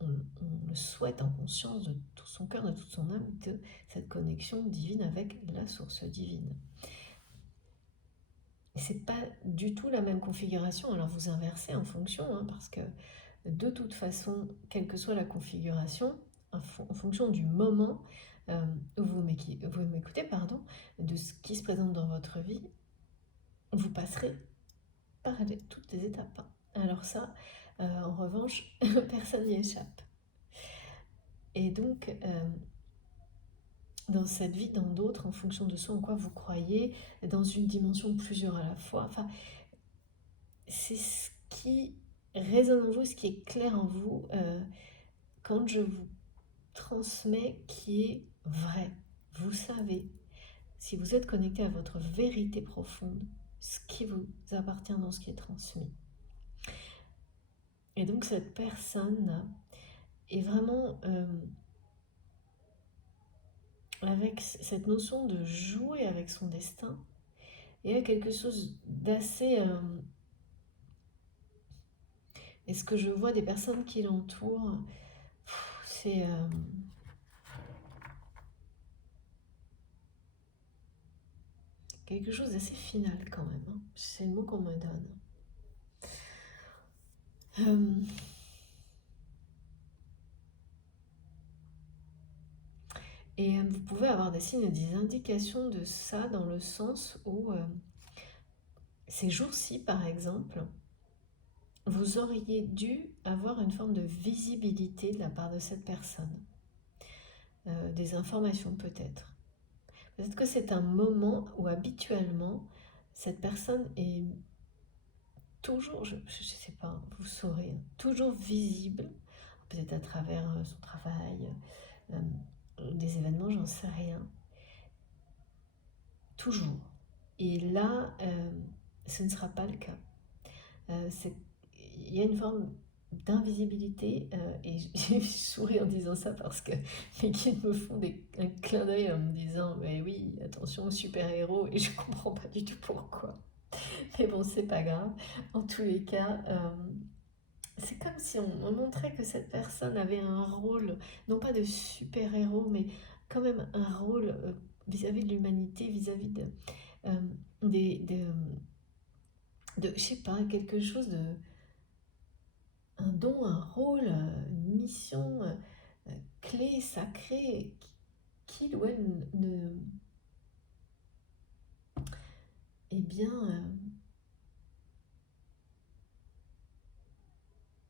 le souhaite en conscience de tout son cœur, de toute son âme, de cette connexion divine avec la source divine. Et c'est pas du tout la même configuration, alors vous inversez en fonction, hein, parce que de toute façon, quelle que soit la configuration, en fonction du moment où vous m'écoutez, de ce qui se présente dans votre vie, vous passerez par toutes les étapes. Alors ça, en revanche, personne n'y échappe. Et donc, dans cette vie, dans d'autres, en fonction de ce en quoi vous croyez, dans une dimension plusieurs à la fois, enfin, c'est ce qui résonne en vous, ce qui est clair en vous, quand je vous transmets qui est vrai. Vous savez, si vous êtes connecté à votre vérité profonde, ce qui vous appartient dans ce qui est transmis. Et donc cette personne est vraiment avec cette notion de jouer avec son destin, et a quelque chose d'assez... et ce que je vois des personnes qui l'entourent, c'est... quelque chose d'assez final quand même, hein. C'est le mot qu'on me donne. Et vous pouvez avoir des signes et des indications de ça dans le sens où ces jours-ci, par exemple, vous auriez dû avoir une forme de visibilité de la part de cette personne. Des informations peut-être. Peut-être que c'est un moment où habituellement, cette personne est toujours, je ne sais pas, vous saurez, toujours visible, peut-être à travers son travail, des événements, j'en sais rien. Toujours. Et là, ce ne sera pas le cas. Il y a une forme d'invisibilité, et j'ai souri en disant ça parce que mes guides me font un clin d'œil en me disant mais oui, attention aux super-héros, et je comprends pas du tout pourquoi. Mais bon, c'est pas grave. En tous les cas, c'est comme si on montrait que cette personne avait un rôle, non pas de super-héros, mais quand même un rôle vis-à-vis de l'humanité, vis-à-vis de, je sais pas, quelque chose de... un don, un rôle, une mission clé, sacrée, qu'il ou elle eh bien,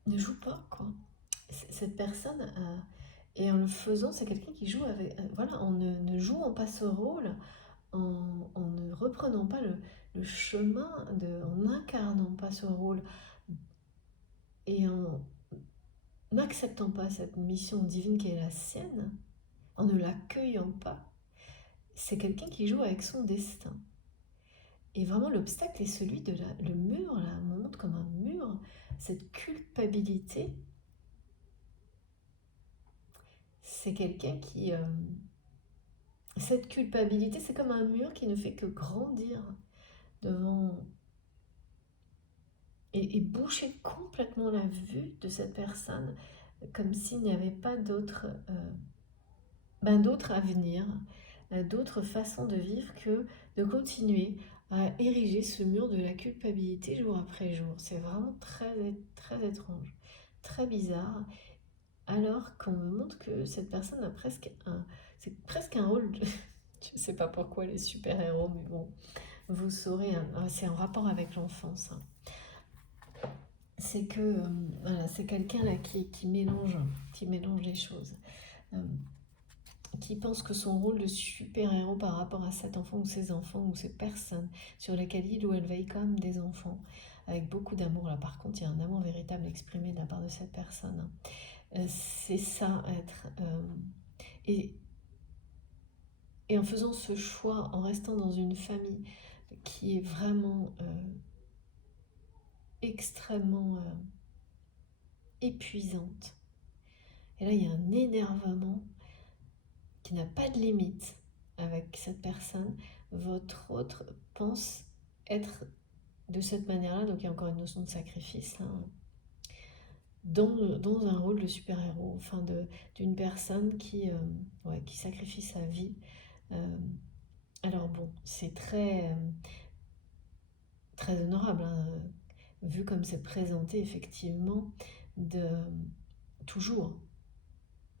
ne joue pas, quoi. Cette personne, et en le faisant, c'est quelqu'un qui joue avec... voilà, en ne jouant pas ce rôle, en ne reprenant pas le chemin, en n'incarnant pas ce rôle, et en n'acceptant pas cette mission divine qui est la sienne, en ne l'accueillant pas, c'est quelqu'un qui joue avec son destin. Et vraiment, l'obstacle est celui de le mur, là, on me montre comme un mur, cette culpabilité. C'est quelqu'un qui... cette culpabilité, c'est comme un mur qui ne fait que grandir devant... et boucher complètement la vue de cette personne, comme s'il n'y avait pas d'autre avenir, d'autres façons de vivre que de continuer à ériger ce mur de la culpabilité jour après jour. C'est vraiment très, très étrange, très bizarre, alors qu'on me montre que cette personne a presque c'est presque un rôle, je ne sais pas pourquoi les super-héros, mais bon, vous saurez, hein, c'est en rapport avec l'enfance, hein. C'est que voilà, c'est quelqu'un là qui mélange les choses, euh, qui pense que son rôle de super-héros par rapport à cet enfant ou ces enfants ou ces personnes sur lesquelles il ou elle veille comme des enfants, avec beaucoup d'amour. Là par contre, il y a un amour véritable exprimé de la part de cette personne, hein. C'est ça, être... et, et en faisant ce choix, en restant dans une famille qui est vraiment extrêmement épuisante, et là il y a un énervement qui n'a pas de limite avec cette personne, votre autre pense être de cette manière-là, donc il y a encore une notion de sacrifice là, hein, dans un rôle de super-héros, enfin d'une personne qui sacrifie sa vie. Euh, alors bon, c'est très honorable, hein, vu comme c'est présenté effectivement, de toujours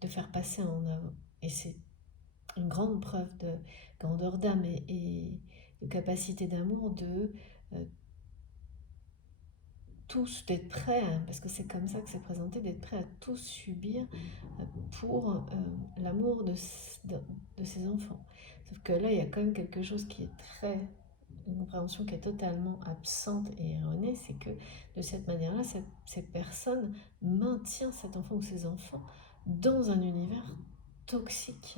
de faire passer en avant. Et c'est une grande preuve de grandeur d'âme et de capacité d'amour de euh, tous, d'être prêts, hein, parce que c'est comme ça que c'est présenté, d'être prêts à tout subir pour l'amour de ses enfants. Sauf que là, il y a quand même quelque chose qui est une compréhension qui est totalement absente et erronée, c'est que de cette manière-là, cette personne maintient cet enfant ou ses enfants dans un univers toxique.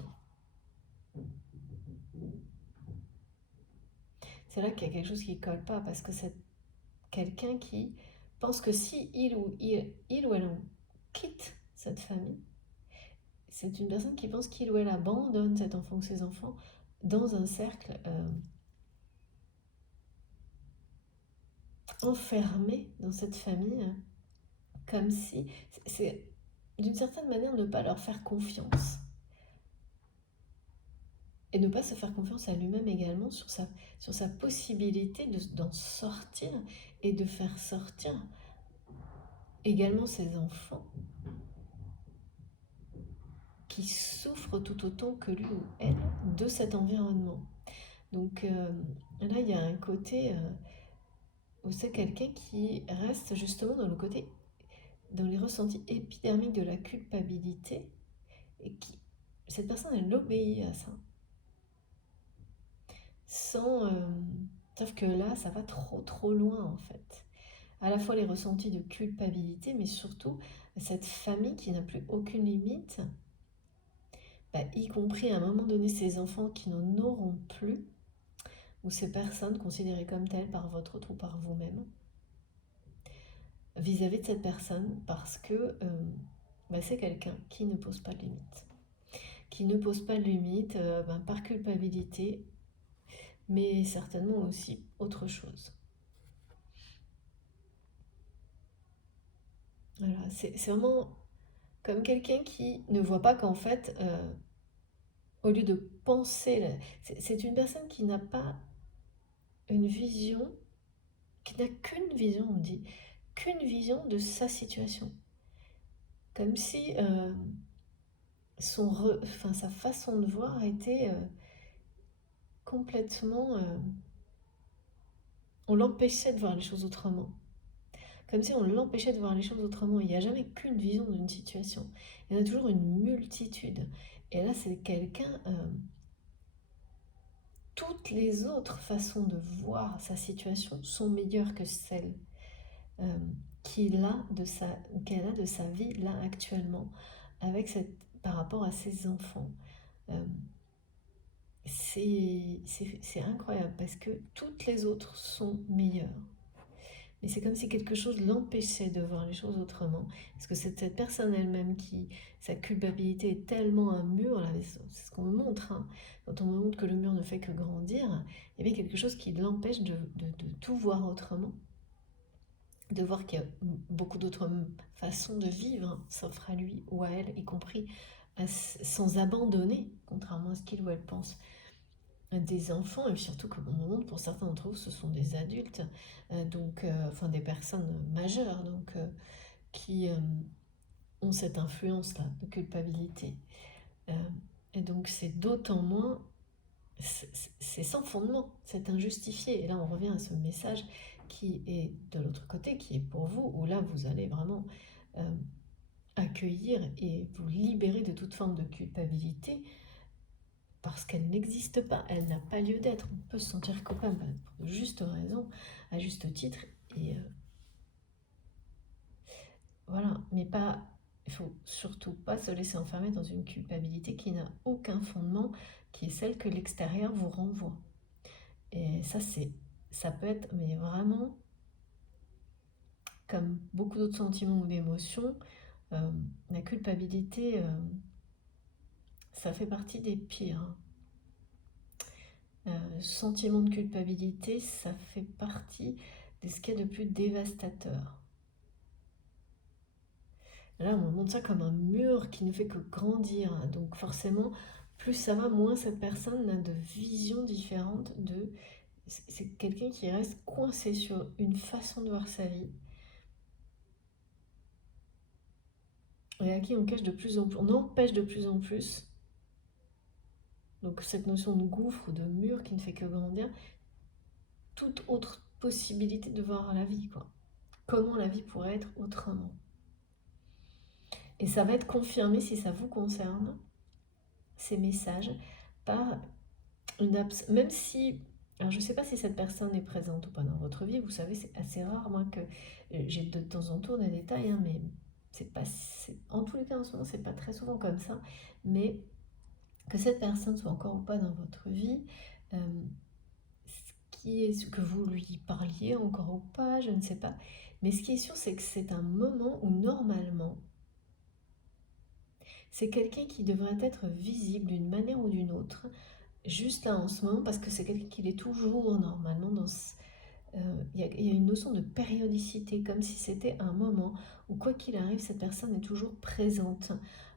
C'est là qu'il y a quelque chose qui ne colle pas, parce que c'est quelqu'un qui pense que si il ou elle quitte cette famille, c'est une personne qui pense qu'il ou elle abandonne cet enfant ou ses enfants dans un cercle enfermé dans cette famille, comme si c'est d'une certaine manière ne pas leur faire confiance et ne pas se faire confiance à lui-même également sur sa possibilité d'en sortir et de faire sortir également ses enfants qui souffrent tout autant que lui ou elle de cet environnement. Donc là, il y a un côté où c'est quelqu'un qui reste justement dans les ressentis épidermiques de la culpabilité, et cette personne, elle obéit à ça. Sauf que là, ça va trop loin en fait. À la fois les ressentis de culpabilité, mais surtout cette famille qui n'a plus aucune limite, y compris à un moment donné ces enfants qui n'en auront plus, ou ces personnes considérées comme telles par votre autre ou par vous-même, vis-à-vis de cette personne, parce que c'est quelqu'un qui ne pose pas de limite. Qui ne pose pas de limite par culpabilité, mais certainement aussi autre chose. Voilà, c'est vraiment comme quelqu'un qui ne voit pas qu'en fait, au lieu de penser, c'est une personne qui n'a pas une vision, qui n'a qu'une vision, on dit, qu'une vision de sa situation. Comme si sa façon de voir était complètement... on l'empêchait de voir les choses autrement. Comme si on l'empêchait de voir les choses autrement. Il n'y a jamais qu'une vision d'une situation. Il y en a toujours une multitude. Et là, c'est quelqu'un... toutes les autres façons de voir sa situation sont meilleures que celles qu'elle a de sa vie là actuellement, par rapport à ses enfants. C'est incroyable parce que toutes les autres sont meilleures. Mais c'est comme si quelque chose l'empêchait de voir les choses autrement. Parce que c'est cette personne elle-même sa culpabilité est tellement un mur, là, c'est ce qu'on me montre, hein. Quand on me montre que le mur ne fait que grandir, il y avait quelque chose qui l'empêche de tout voir autrement. De voir qu'il y a beaucoup d'autres façons de vivre s'offrent à lui ou à elle, y compris sans abandonner, contrairement à ce qu'il ou elle pense, des enfants, et surtout que on montre pour certains d'entre vous ce sont des adultes, enfin des personnes majeures, qui ont cette influence là de culpabilité. Et donc c'est d'autant moins, c'est sans fondement, c'est injustifié. Et là on revient à ce message qui est de l'autre côté, qui est pour vous, où là vous allez vraiment accueillir et vous libérer de toute forme de culpabilité, parce qu'elle n'existe pas, elle n'a pas lieu d'être. On peut se sentir coupable pour de justes raisons, à juste titre, et voilà, mais pas, il faut surtout pas se laisser enfermer dans une culpabilité qui n'a aucun fondement, qui est celle que l'extérieur vous renvoie. Et ça peut être, mais vraiment, comme beaucoup d'autres sentiments ou d'émotions, la culpabilité, ça fait partie des pires. Sentiment de culpabilité, ça fait partie de ce qu'il y a de plus dévastateur. Là, on me montre ça comme un mur qui ne fait que grandir. Donc forcément, plus ça va, moins cette personne a de vision différente de... C'est quelqu'un qui reste coincé sur une façon de voir sa vie et à qui on cache de plus en plus, on empêche de plus en plus. Donc cette notion de gouffre ou de mur qui ne fait que grandir, toute autre possibilité de voir la vie, quoi. Comment la vie pourrait être autrement. Et ça va être confirmé si ça vous concerne, ces messages, par une absence. Même si, alors je ne sais pas si cette personne est présente ou pas dans votre vie, vous savez, c'est assez rare, moi, que j'ai de temps en temps des détails, hein, mais c'est pas, en tous les cas en ce moment, c'est pas très souvent comme ça, mais que cette personne soit encore ou pas dans votre vie, ce qui est, que vous lui parliez encore ou pas, je ne sais pas, mais ce qui est sûr, c'est que c'est un moment où normalement, c'est quelqu'un qui devrait être visible d'une manière ou d'une autre, juste là en ce moment, parce que c'est quelqu'un qui l'est toujours normalement dans il y a une notion de périodicité, comme si c'était un moment où quoi qu'il arrive, cette personne est toujours présente,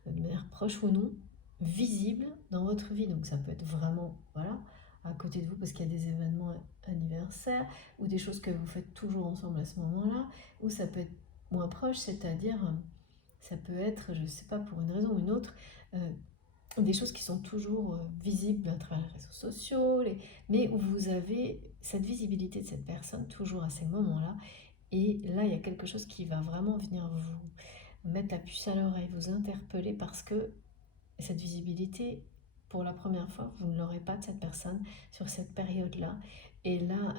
de manière proche ou non, visible dans votre vie. Donc ça peut être vraiment, voilà, à côté de vous parce qu'il y a des événements anniversaires ou des choses que vous faites toujours ensemble à ce moment-là, ou ça peut être moins proche, c'est-à-dire ça peut être, je ne sais pas, pour une raison ou une autre, des choses qui sont toujours visibles à travers les réseaux sociaux, mais où vous avez cette visibilité de cette personne toujours à ces moments-là. Et là, il y a quelque chose qui va vraiment venir vous mettre la puce à l'oreille, vous interpeller, parce que cette visibilité, pour la première fois, vous ne l'aurez pas de cette personne sur cette période-là. Et là,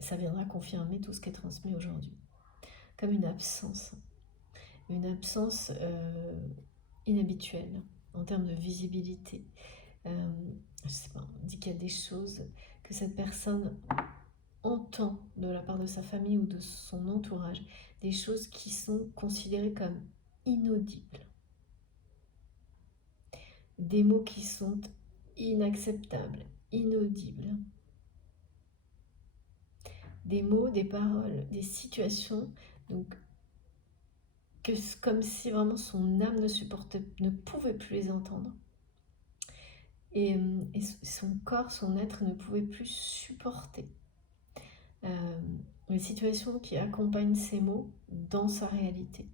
ça viendra confirmer tout ce qui est transmis aujourd'hui. Comme une absence inhabituelle en termes de visibilité. Je sais pas, on dit qu'il y a des choses que cette personne entend de la part de sa famille ou de son entourage, des choses qui sont considérées comme inaudibles, des mots qui sont inacceptables, inaudibles, des mots, des paroles, des situations, donc que comme si vraiment son âme ne pouvait plus les entendre. Et son corps, son être ne pouvait plus supporter les situations qui accompagnent ces mots dans sa réalité.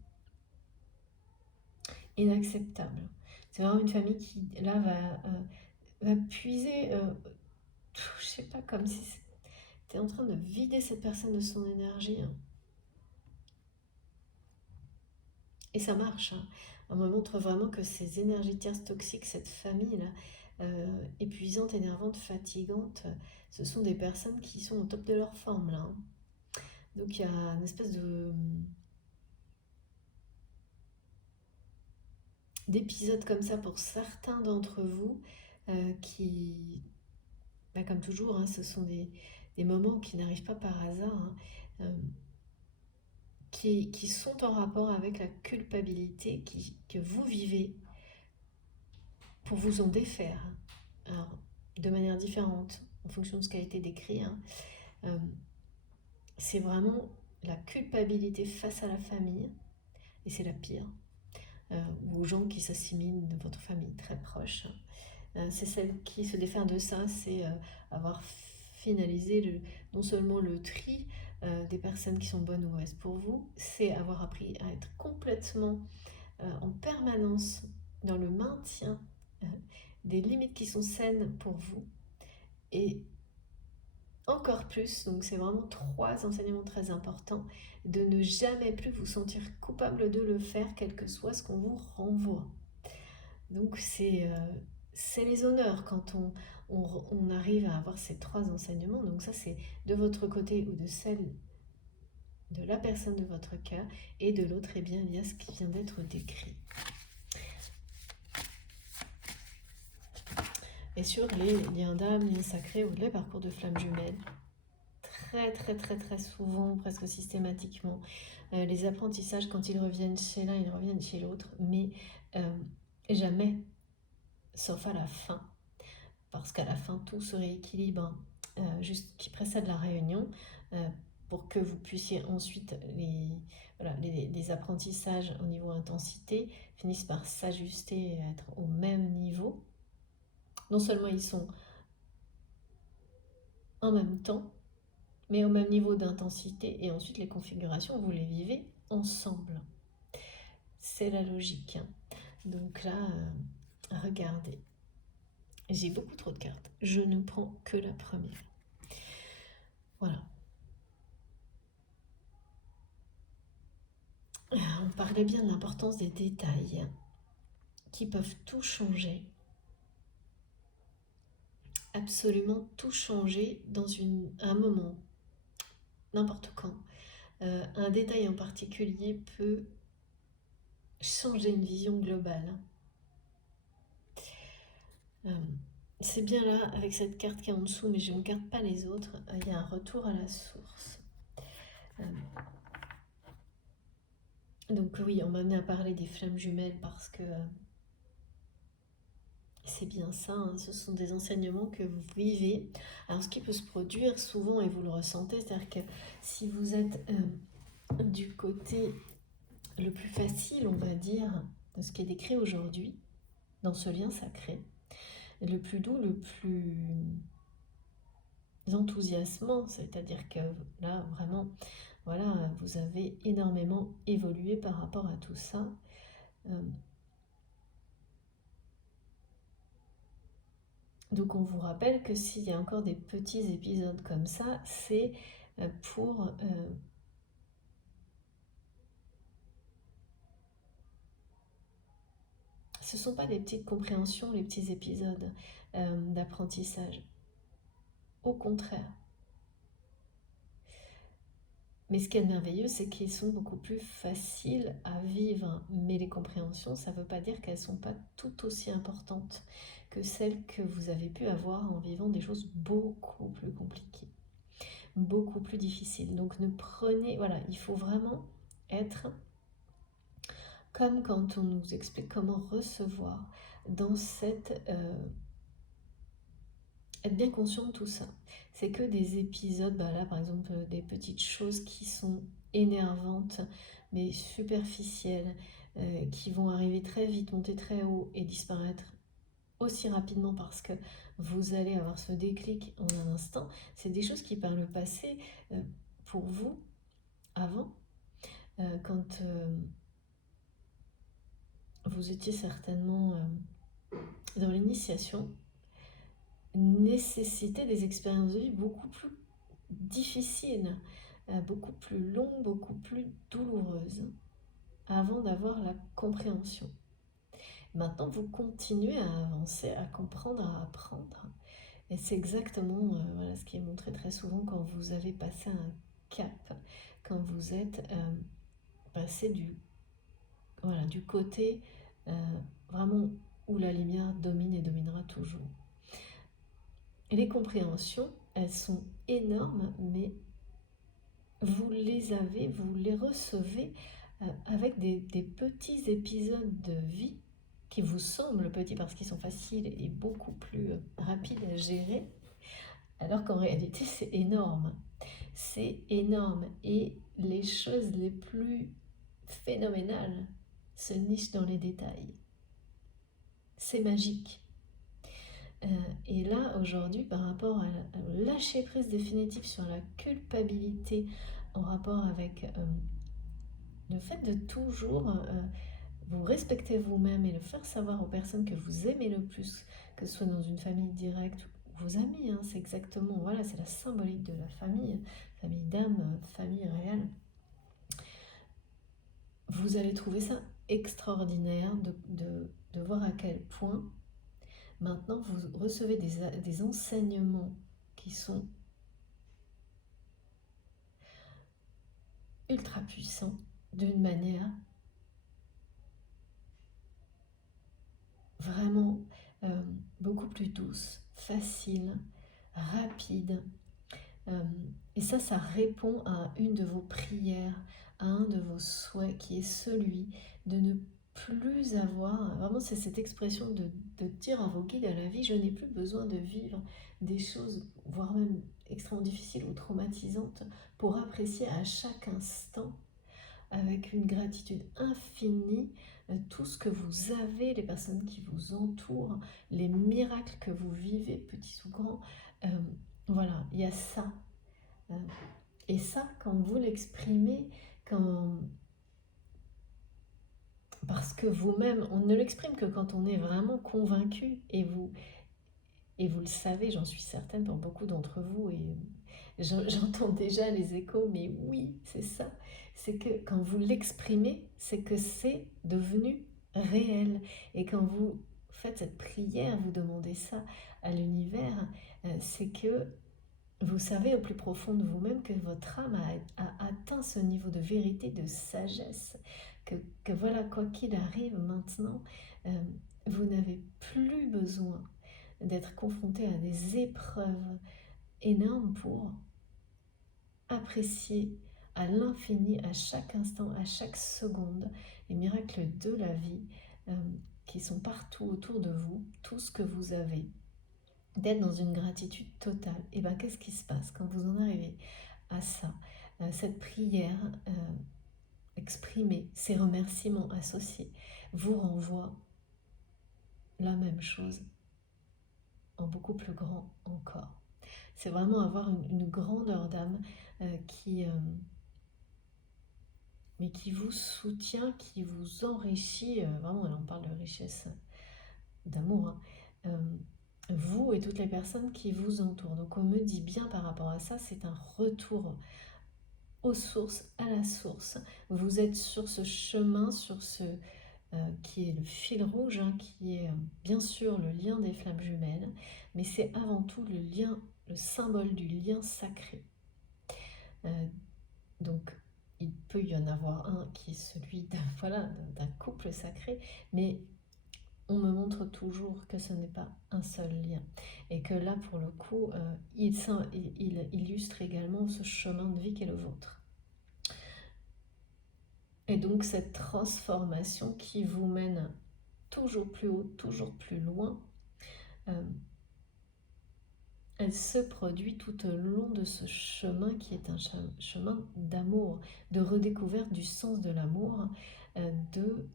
Inacceptable. C'est vraiment une famille qui, là, va puiser, je sais pas, comme si c'était en train de vider cette personne de son énergie. Hein. Et ça marche. Hein. On me montre vraiment que ces énergies tierces toxiques, cette famille-là, épuisante, énervante, fatigante, ce sont des personnes qui sont au top de leur forme, là. Hein. Donc il y a une espèce d'épisodes comme ça pour certains d'entre vous qui, bah, comme toujours, hein, ce sont des moments qui n'arrivent pas par hasard, hein, qui sont en rapport avec la culpabilité que vous vivez pour vous en défaire. Alors, de manière différente, en fonction de ce qui a été décrit, hein, c'est vraiment la culpabilité face à la famille, et c'est la pire, ou aux gens qui s'assimilent de votre famille très proche. C'est celle qui se défaire de ça, c'est avoir finalisé non seulement le tri des personnes qui sont bonnes ou mauvaises pour vous, c'est avoir appris à être complètement en permanence dans le maintien des limites qui sont saines pour vous, et encore plus, donc c'est vraiment 3 enseignements très importants, de ne jamais plus vous sentir coupable de le faire, quel que soit ce qu'on vous renvoie. Donc c'est les honneurs quand on arrive à avoir ces 3 enseignements. Donc ça, c'est de votre côté ou de celle de la personne de votre cœur, et de l'autre, eh bien, il y a ce qui vient d'être décrit. Et sur les liens d'âme, liens sacrés ou les parcours de flammes jumelles, très souvent, presque systématiquement, les apprentissages, quand ils reviennent chez l'un, ils reviennent chez l'autre, mais jamais, sauf à la fin, parce qu'à la fin, tout se rééquilibre, juste qui précède la réunion, pour que vous puissiez ensuite, les apprentissages au niveau intensité finissent par s'ajuster et être au même niveau. Non seulement ils sont en même temps, mais au même niveau d'intensité, et ensuite les configurations, vous les vivez ensemble. C'est la logique. Donc là, regardez. J'ai beaucoup trop de cartes. Je ne prends que la première. Voilà. On parlait bien de l'importance des détails qui peuvent tout changer. Absolument tout changer dans un moment, n'importe quand. Un détail en particulier peut changer une vision globale. C'est bien là, avec cette carte qui est en dessous, mais je ne regarde pas les autres, il y a un retour à la source. Donc oui, on m'a amené à parler des flammes jumelles parce que c'est bien ça, hein, ce sont des enseignements que vous vivez. Alors ce qui peut se produire souvent, et vous le ressentez, c'est-à-dire que si vous êtes du côté le plus facile, on va dire, de ce qui est décrit aujourd'hui, dans ce lien sacré, le plus doux, le plus enthousiasmant, c'est-à-dire que là, vraiment, voilà, vous avez énormément évolué par rapport à tout ça. Donc on vous rappelle que s'il y a encore des petits épisodes comme ça, c'est pour ce ne sont pas des petites compréhensions, les petits épisodes d'apprentissage. Au contraire. Mais ce qui est merveilleux, c'est qu'ils sont beaucoup plus faciles à vivre. Mais les compréhensions, ça ne veut pas dire qu'elles ne sont pas tout aussi importantes que celles que vous avez pu avoir en vivant des choses beaucoup plus compliquées, beaucoup plus difficiles. Donc ne prenez... Voilà, il faut vraiment être comme quand on nous explique comment recevoir dans cette... être bien conscient de tout ça. C'est que des épisodes, là par exemple des petites choses qui sont énervantes, mais superficielles, qui vont arriver très vite, monter très haut et disparaître aussi rapidement parce que vous allez avoir ce déclic en un instant. C'est des choses qui par le passé, pour vous, avant, quand vous étiez certainement dans l'initiation, nécessitaient des expériences de vie beaucoup plus difficiles, beaucoup plus longues, beaucoup plus douloureuses, avant d'avoir la compréhension. Maintenant, vous continuez à avancer, à comprendre, à apprendre. Et c'est exactement voilà, ce qui est montré très souvent quand vous avez passé un cap, quand vous êtes passé du côté vraiment où la lumière domine et dominera toujours. Et les compréhensions, elles sont énormes, mais vous les avez, vous les recevez avec des petits épisodes de vie qui vous semblent petits parce qu'ils sont faciles et beaucoup plus rapides à gérer, alors qu'en réalité c'est énorme. C'est énorme, et les choses les plus phénoménales se nichent dans les détails. C'est magique. Et là, aujourd'hui, par rapport à lâcher prise définitive sur la culpabilité en rapport avec le fait de toujours vous respectez vous-même et le faire savoir aux personnes que vous aimez le plus, que ce soit dans une famille directe ou vos amis, hein, c'est exactement, voilà, c'est la symbolique de la famille, famille d'âme, famille réelle. Vous allez trouver ça extraordinaire de voir à quel point maintenant vous recevez des enseignements qui sont ultra puissants d'une manière vraiment beaucoup plus douce, facile, rapide. Et ça répond à une de vos prières, à un de vos souhaits, qui est celui de ne plus avoir, vraiment c'est cette expression de dire à vos guides à la vie, je n'ai plus besoin de vivre des choses, voire même extrêmement difficiles ou traumatisantes, pour apprécier à chaque instant avec une gratitude infinie tout ce que vous avez, les personnes qui vous entourent, les miracles que vous vivez, petits ou grands. Voilà, il y a ça. Euh, et ça, quand vous l'exprimez, quand... parce que vous-même, on ne l'exprime que quand on est vraiment convaincu, et vous le savez, j'en suis certaine pour beaucoup d'entre vous, et j'entends déjà les échos, mais oui, c'est ça. C'est que quand vous l'exprimez, c'est que c'est devenu réel. Et quand vous faites cette prière, vous demandez ça à l'univers, c'est que vous savez au plus profond de vous-même que votre âme a atteint ce niveau de vérité, de sagesse, que voilà, quoi qu'il arrive maintenant, euh, vous n'avez plus besoin d'être confronté à des épreuves énormes pour apprécier à l'infini, à chaque instant, à chaque seconde, les miracles de la vie euh, qui sont partout autour de vous, tout ce que vous avez, d'être dans une gratitude totale. Et bien qu'est-ce qui se passe quand vous en arrivez à ça, cette prière exprimée, ces remerciements associés, vous renvoient la même chose en beaucoup plus grand encore. C'est vraiment avoir une grandeur d'âme qui, mais qui vous soutient, qui vous enrichit. Vraiment, là on parle de richesse d'amour. Hein. Vous et toutes les personnes qui vous entourent. Donc on me dit bien par rapport à ça, c'est un retour aux sources, à la source. Vous êtes sur ce chemin, sur ce qui est le fil rouge, hein, qui est bien sûr le lien des flammes jumelles, mais c'est avant tout le lien, le symbole du lien sacré. Donc il peut y en avoir un qui est celui voilà, d'un couple sacré, mais on me montre toujours que ce n'est pas un seul lien. Et que là, pour le coup, il illustre également ce chemin de vie qu'est le vôtre. Et donc cette transformation qui vous mène toujours plus haut, toujours plus loin, elle se produit tout au long de ce chemin qui est un chemin d'amour, de redécouverte du sens de l'amour, de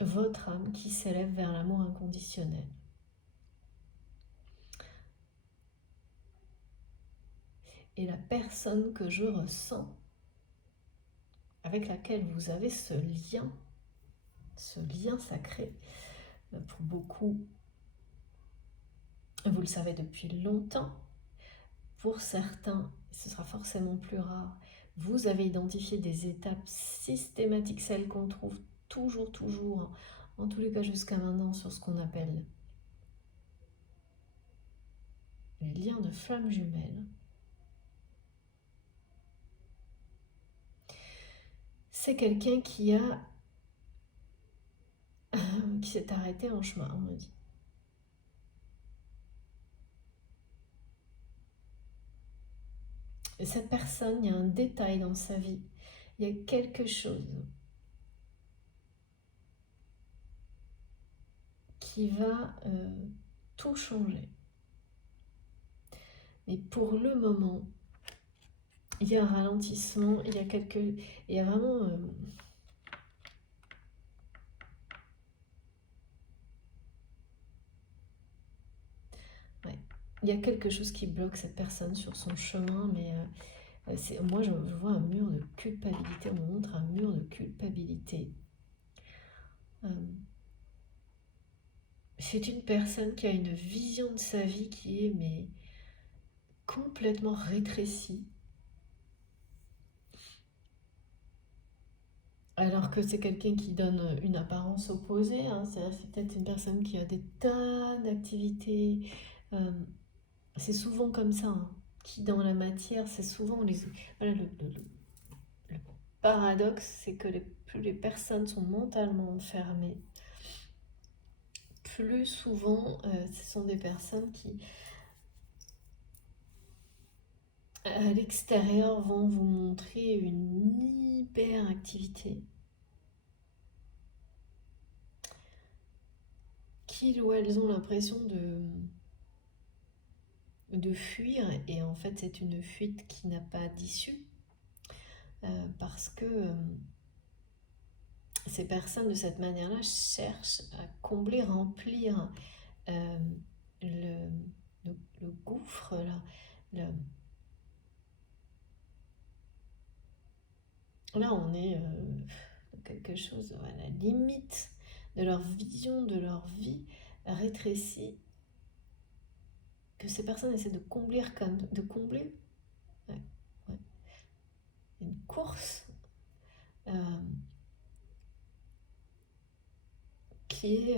votre âme qui s'élève vers l'amour inconditionnel. Et la personne que je ressens, avec laquelle vous avez ce lien sacré, pour beaucoup, vous le savez depuis longtemps, pour certains, ce sera forcément plus rare, vous avez identifié des étapes systématiques, celles qu'on trouve toujours, en tous les cas jusqu'à maintenant, sur ce qu'on appelle les liens de flammes jumelles. C'est quelqu'un qui s'est arrêté en chemin, on me dit. Et cette personne, il y a un détail dans sa vie, il y a quelque chose qui va tout changer. Mais pour le moment, il y a un ralentissement, il y a vraiment ouais, il y a quelque chose qui bloque cette personne sur son chemin, mais Moi, je vois un mur de culpabilité, on me montre un mur de culpabilité. C'est une personne qui a une vision de sa vie qui est mais complètement rétrécie. Alors que c'est quelqu'un qui donne une apparence opposée, hein. C'est peut-être une personne qui a des tas d'activités. Euh, c'est souvent comme ça, hein. Qui dans la matière, c'est souvent les. Voilà, le paradoxe, c'est que plus les personnes sont mentalement enfermées, plus souvent ce sont des personnes qui, à l'extérieur, vont vous montrer une hyperactivité, qu'ils ou elles ont l'impression de fuir, et en fait c'est une fuite qui n'a pas d'issue, parce que ces personnes de cette manière-là cherchent à combler, remplir euh, le, le gouffre, là on est dans quelque chose à la limite de leur vision, de leur vie rétrécie, que ces personnes essaient de combler, ouais, ouais, une course euh, qui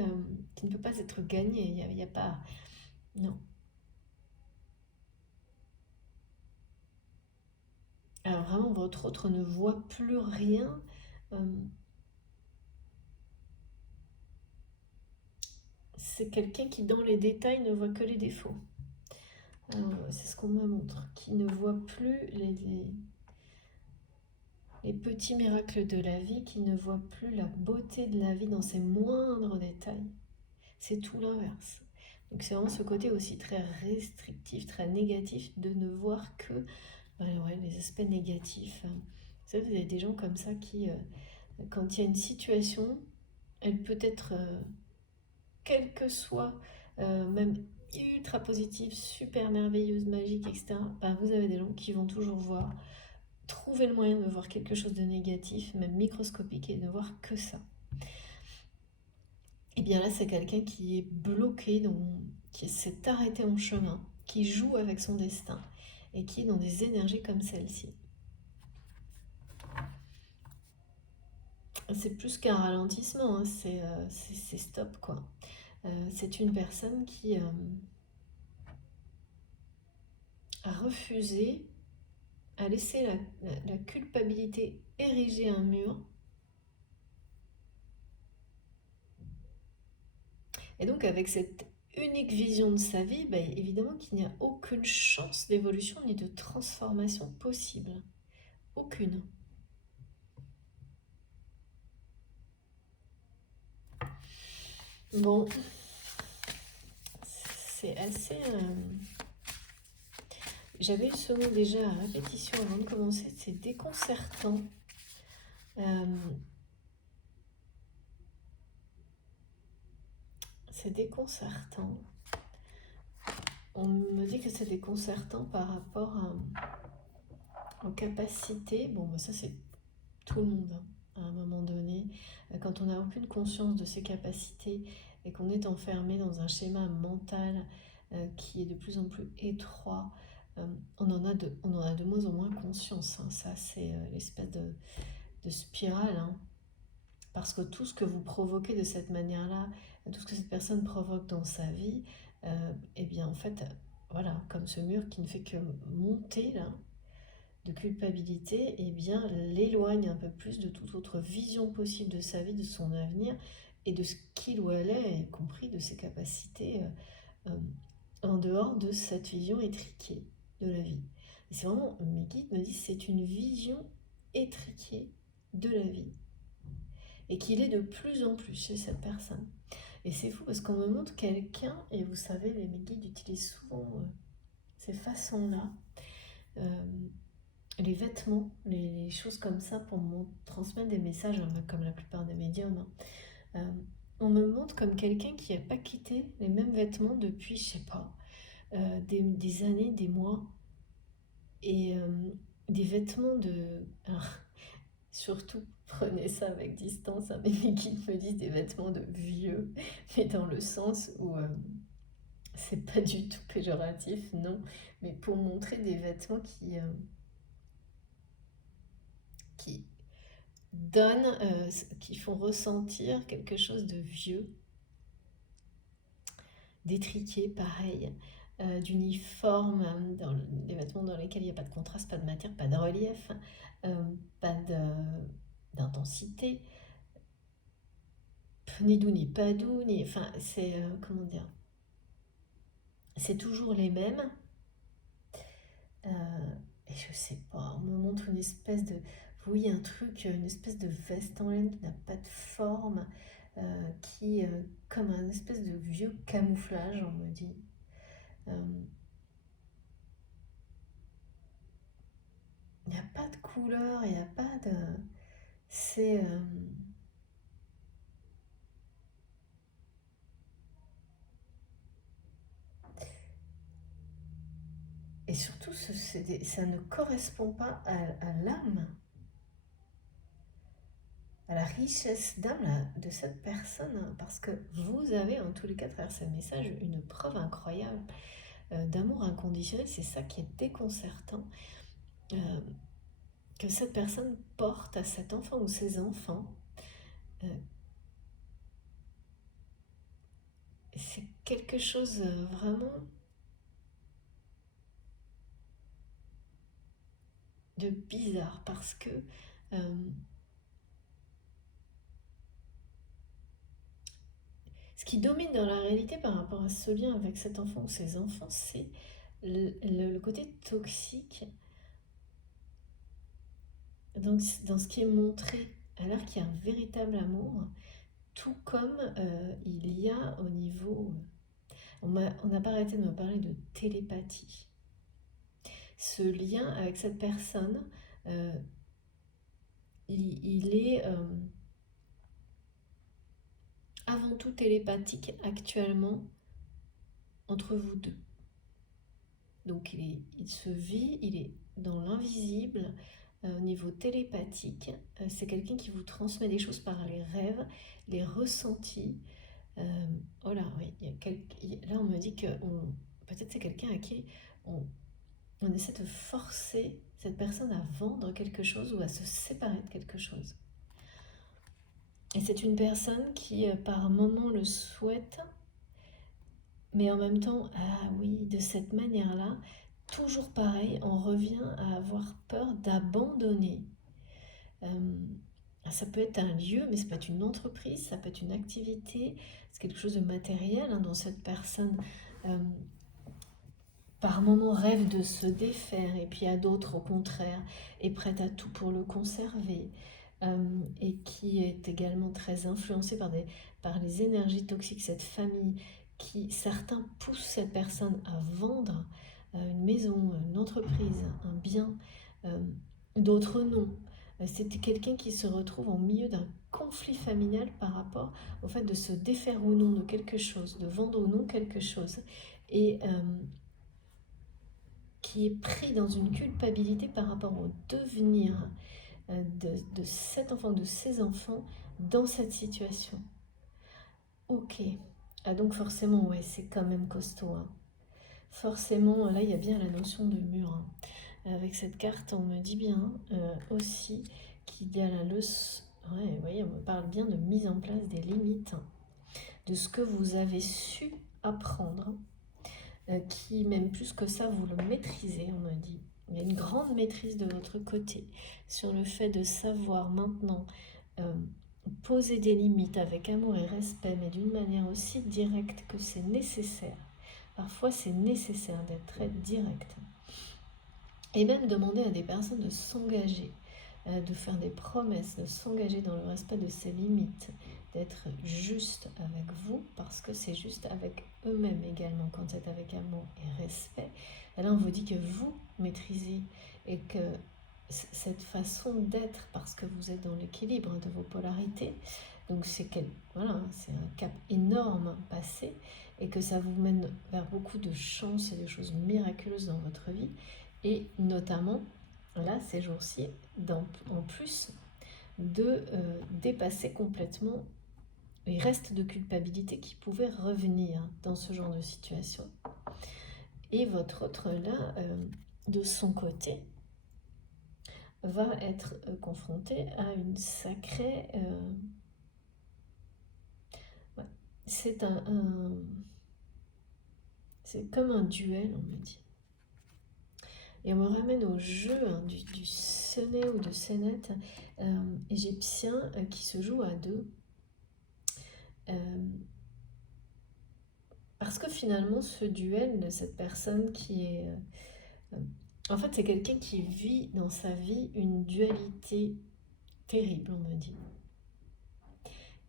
ne peut pas être gagnée. Il y a pas. Non. Alors vraiment, votre autre ne voit plus rien. C'est quelqu'un qui, dans les détails, ne voit que les défauts. C'est ce qu'on me montre. Qui ne voit plus les petits miracles de la vie, qui ne voit plus la beauté de la vie dans ses moindres détails. C'est tout l'inverse. Donc c'est vraiment ce côté aussi très restrictif, très négatif, de ne voir que les aspects négatifs. Vous savez, vous avez des gens comme ça qui, quand il y a une situation, elle peut être, quelle que soit, même ultra positive, super merveilleuse, magique, etc. Ben, vous avez des gens qui vont toujours trouver le moyen de voir quelque chose de négatif, même microscopique, et ne voir que ça. Et bien là, c'est quelqu'un qui est bloqué, qui s'est arrêté en chemin, qui joue avec son destin et qui est dans des énergies comme celle-ci. C'est plus qu'un ralentissement, hein, c'est stop quoi. C'est une personne qui a refusé, a laissé la culpabilité ériger un mur. Et donc avec cette unique vision de sa vie, évidemment qu'il n'y a aucune chance d'évolution ni de transformation possible. Aucune. Bon, c'est assez... J'avais eu ce mot déjà à répétition avant de commencer, c'est déconcertant. C'est déconcertant. On me dit que c'est déconcertant par rapport aux capacités. Bon, ça c'est tout le monde, hein, à un moment donné. Quand on n'a aucune conscience de ses capacités et qu'on est enfermé dans un schéma mental qui est de plus en plus étroit, on en a de moins en moins conscience, hein. Ça, c'est l'espèce de spirale, hein. Parce que tout ce que vous provoquez de cette manière-là, tout ce que cette personne provoque dans sa vie, eh bien en fait, voilà, comme ce mur qui ne fait que monter là, de culpabilité, eh bien l'éloigne un peu plus de toute autre vision possible de sa vie, de son avenir et de ce qu'il ou elle est, y compris de ses capacités en dehors de cette vision étriquée de la vie. Et c'est vraiment, mes guides me disent, c'est une vision étriquée de la vie. Et qu'il est de plus en plus chez cette personne. Et c'est fou parce qu'on me montre quelqu'un, et vous savez, mes guides utilisent souvent ces façons-là, les vêtements, les choses comme ça pour me transmettre des messages, hein, comme la plupart des médiums. Hein. On me montre comme quelqu'un qui n'a pas quitté les mêmes vêtements depuis, je sais pas, des années, des mois. Et des vêtements de... Alors, surtout, prenez ça avec distance, hein, mes guides me disent des vêtements de vieux, mais dans le sens où c'est pas du tout péjoratif, non, mais pour montrer des vêtements qui donnent, qui font ressentir quelque chose de vieux, d'étriqué, pareil, d'uniforme, dans les vêtements dans lesquels il n'y a pas de contraste, pas de matière, pas de relief, pas d'intensité, ni doux ni pas doux, ni, enfin, c'est, comment dire, c'est toujours les mêmes. Et je sais pas, on me montre une espèce de, oui, un truc, une espèce de veste en laine qui n'a pas de forme, qui, comme un espèce de vieux camouflage, on me dit. Euh, Il n'y a pas de couleur, il n'y a pas de... C'est... Et surtout, ça ne correspond pas à l'âme, à la richesse d'âme de cette personne, hein, parce que vous avez, en tous les cas, à travers ce message, une preuve incroyable d'amour inconditionnel. C'est ça qui est déconcertant, euh, que cette personne porte à cet enfant ou ses enfants. Euh, c'est quelque chose vraiment de bizarre, parce que... euh, ce qui domine dans la réalité par rapport à ce lien avec cet enfant ou ses enfants, c'est le côté toxique dans ce qui est montré, alors qu'il y a un véritable amour, tout comme il y a au niveau... On n'a pas arrêté de me parler de télépathie. Ce lien avec cette personne, euh, il est avant tout télépathique actuellement entre vous deux. Donc il se vit, il est dans l'invisible, au niveau télépathique. C'est quelqu'un qui vous transmet des choses par les rêves, les ressentis. Oh là, oui, là on me dit que peut-être c'est quelqu'un à qui on, on essaie de forcer cette personne à vendre quelque chose ou à se séparer de quelque chose. Et c'est une personne qui par moment le souhaite, mais en même temps, ah oui, de cette manière-là, toujours pareil, on revient à avoir peur d'abandonner. Euh, Ça peut être un lieu, mais ça peut être une entreprise, ça peut être une activité, c'est quelque chose de matériel, hein, dont cette personne, euh, par moment, rêve de se défaire, et puis à d'autres, au contraire, est prête à tout pour le conserver, et qui est également très influencée par les énergies toxiques, cette famille, qui, certains poussent cette personne à vendre une maison, une entreprise, un bien, euh, d'autres non. C'était quelqu'un qui se retrouve en milieu d'un conflit familial par rapport au fait de se défaire ou non de quelque chose, de vendre ou non quelque chose, et qui est pris dans une culpabilité par rapport au devenir de cet enfant, de ses enfants dans cette situation. Ok. Ah donc forcément, ouais, c'est quand même costaud, hein. Forcément, là, il y a bien la notion de mur, hein. Avec cette carte, on me dit bien aussi qu'il y a la leçon. Ouais, vous voyez, on me parle bien de mise en place des limites, hein, de ce que vous avez su apprendre, qui, même plus que ça, vous le maîtrisez, on me dit. Il y a une grande maîtrise de votre côté sur le fait de savoir maintenant euh, poser des limites avec amour et respect, mais d'une manière aussi directe que c'est nécessaire. Parfois, c'est nécessaire d'être très direct. Et même demander à des personnes de s'engager, de faire des promesses, de s'engager dans le respect de ses limites, d'être juste avec vous, parce que c'est juste avec eux-mêmes également, quand c'est avec amour et respect. Et là, on vous dit que vous maîtrisez et que cette façon d'être, parce que vous êtes dans l'équilibre de vos polarités, donc voilà, c'est un cap énorme passé, et que ça vous mène vers beaucoup de chance et de choses miraculeuses dans votre vie, et notamment là, ces jours-ci, en plus de dépasser complètement les restes de culpabilité qui pouvaient revenir dans ce genre de situation. Et votre autre, là, de son côté, va être confronté à une sacrée... ouais, c'est c'est comme un duel, on me dit. Et on me ramène au jeu du Senet ou de Senet égyptien qui se joue à deux. Parce que finalement, ce duel de cette personne qui est... en fait, c'est quelqu'un qui vit dans sa vie une dualité terrible, on me dit.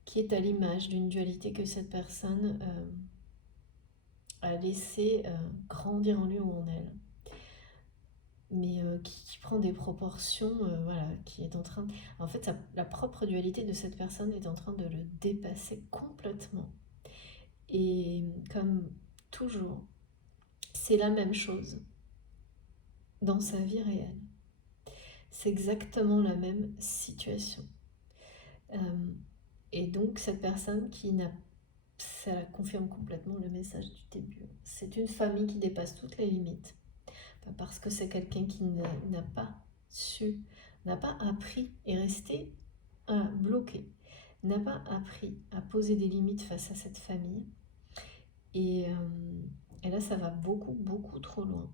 Qui est à l'image d'une dualité que cette personne a laissé grandir en lui ou en elle. Mais qui prend des proportions, voilà, qui est en train... En fait, la propre dualité de cette personne est en train de le dépasser complètement. Et comme toujours, c'est la même chose dans sa vie réelle. C'est exactement la même situation. Et donc, cette personne qui n'a... Ça confirme complètement le message du début. C'est une famille qui dépasse toutes les limites. Parce que c'est quelqu'un qui n'a pas su, n'a pas appris, est resté bloqué, n'a pas appris à poser des limites face à cette famille. Et là, ça va beaucoup, beaucoup trop loin.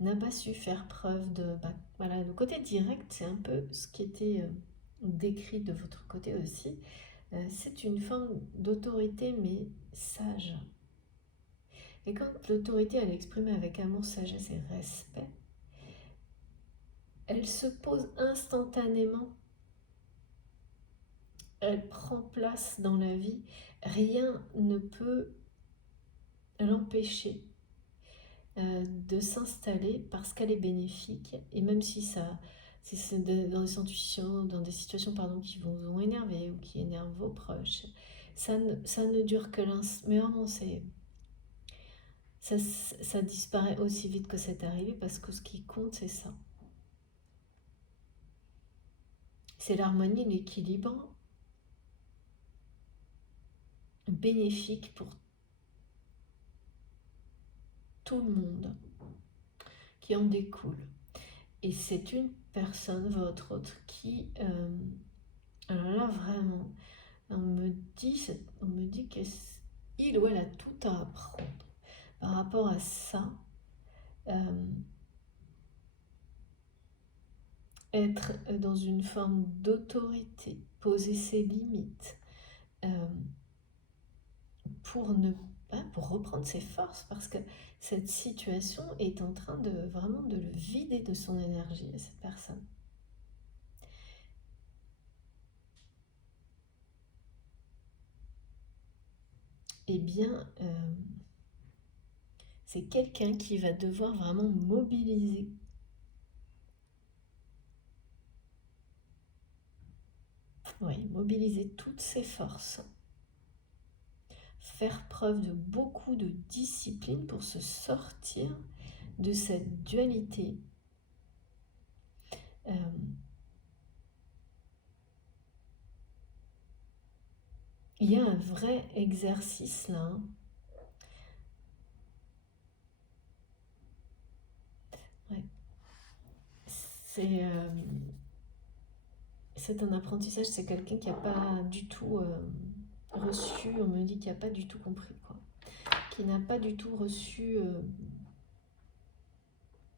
N'a pas su faire preuve de... voilà, le côté direct, c'est un peu ce qui était décrit de votre côté aussi. C'est une forme d'autorité, mais sage. Et quand l'autorité, elle est exprimée avec amour, sagesse et respect, elle se pose instantanément. Elle prend place dans la vie. Rien ne peut l'empêcher de s'installer parce qu'elle est bénéfique. Et même si c'est dans des situations qui vous ont énervé ou qui énervent vos proches, ça ne dure que l'instant. Mais vraiment, ça disparaît aussi vite que c'est arrivé parce que ce qui compte, c'est ça. C'est l'harmonie, l'équilibre bénéfique pour tout le monde qui en découle. Et c'est une personne, votre autre, qui... alors là, vraiment, on me dit qu'il ou elle a tout à apprendre par rapport à ça. Être dans une forme d'autorité, poser ses limites, pour reprendre ses forces, parce que cette situation est en train de vraiment de le vider de son énergie à cette personne. Eh bien, c'est quelqu'un qui va devoir vraiment mobiliser toutes ses forces, faire preuve de beaucoup de discipline pour se sortir de cette dualité. Il y a un vrai exercice là. Ouais. C'est un apprentissage, c'est quelqu'un qui n'a pas du tout reçu, on me dit qu'il n'a pas du tout compris, quoi. Qui n'a pas du tout reçu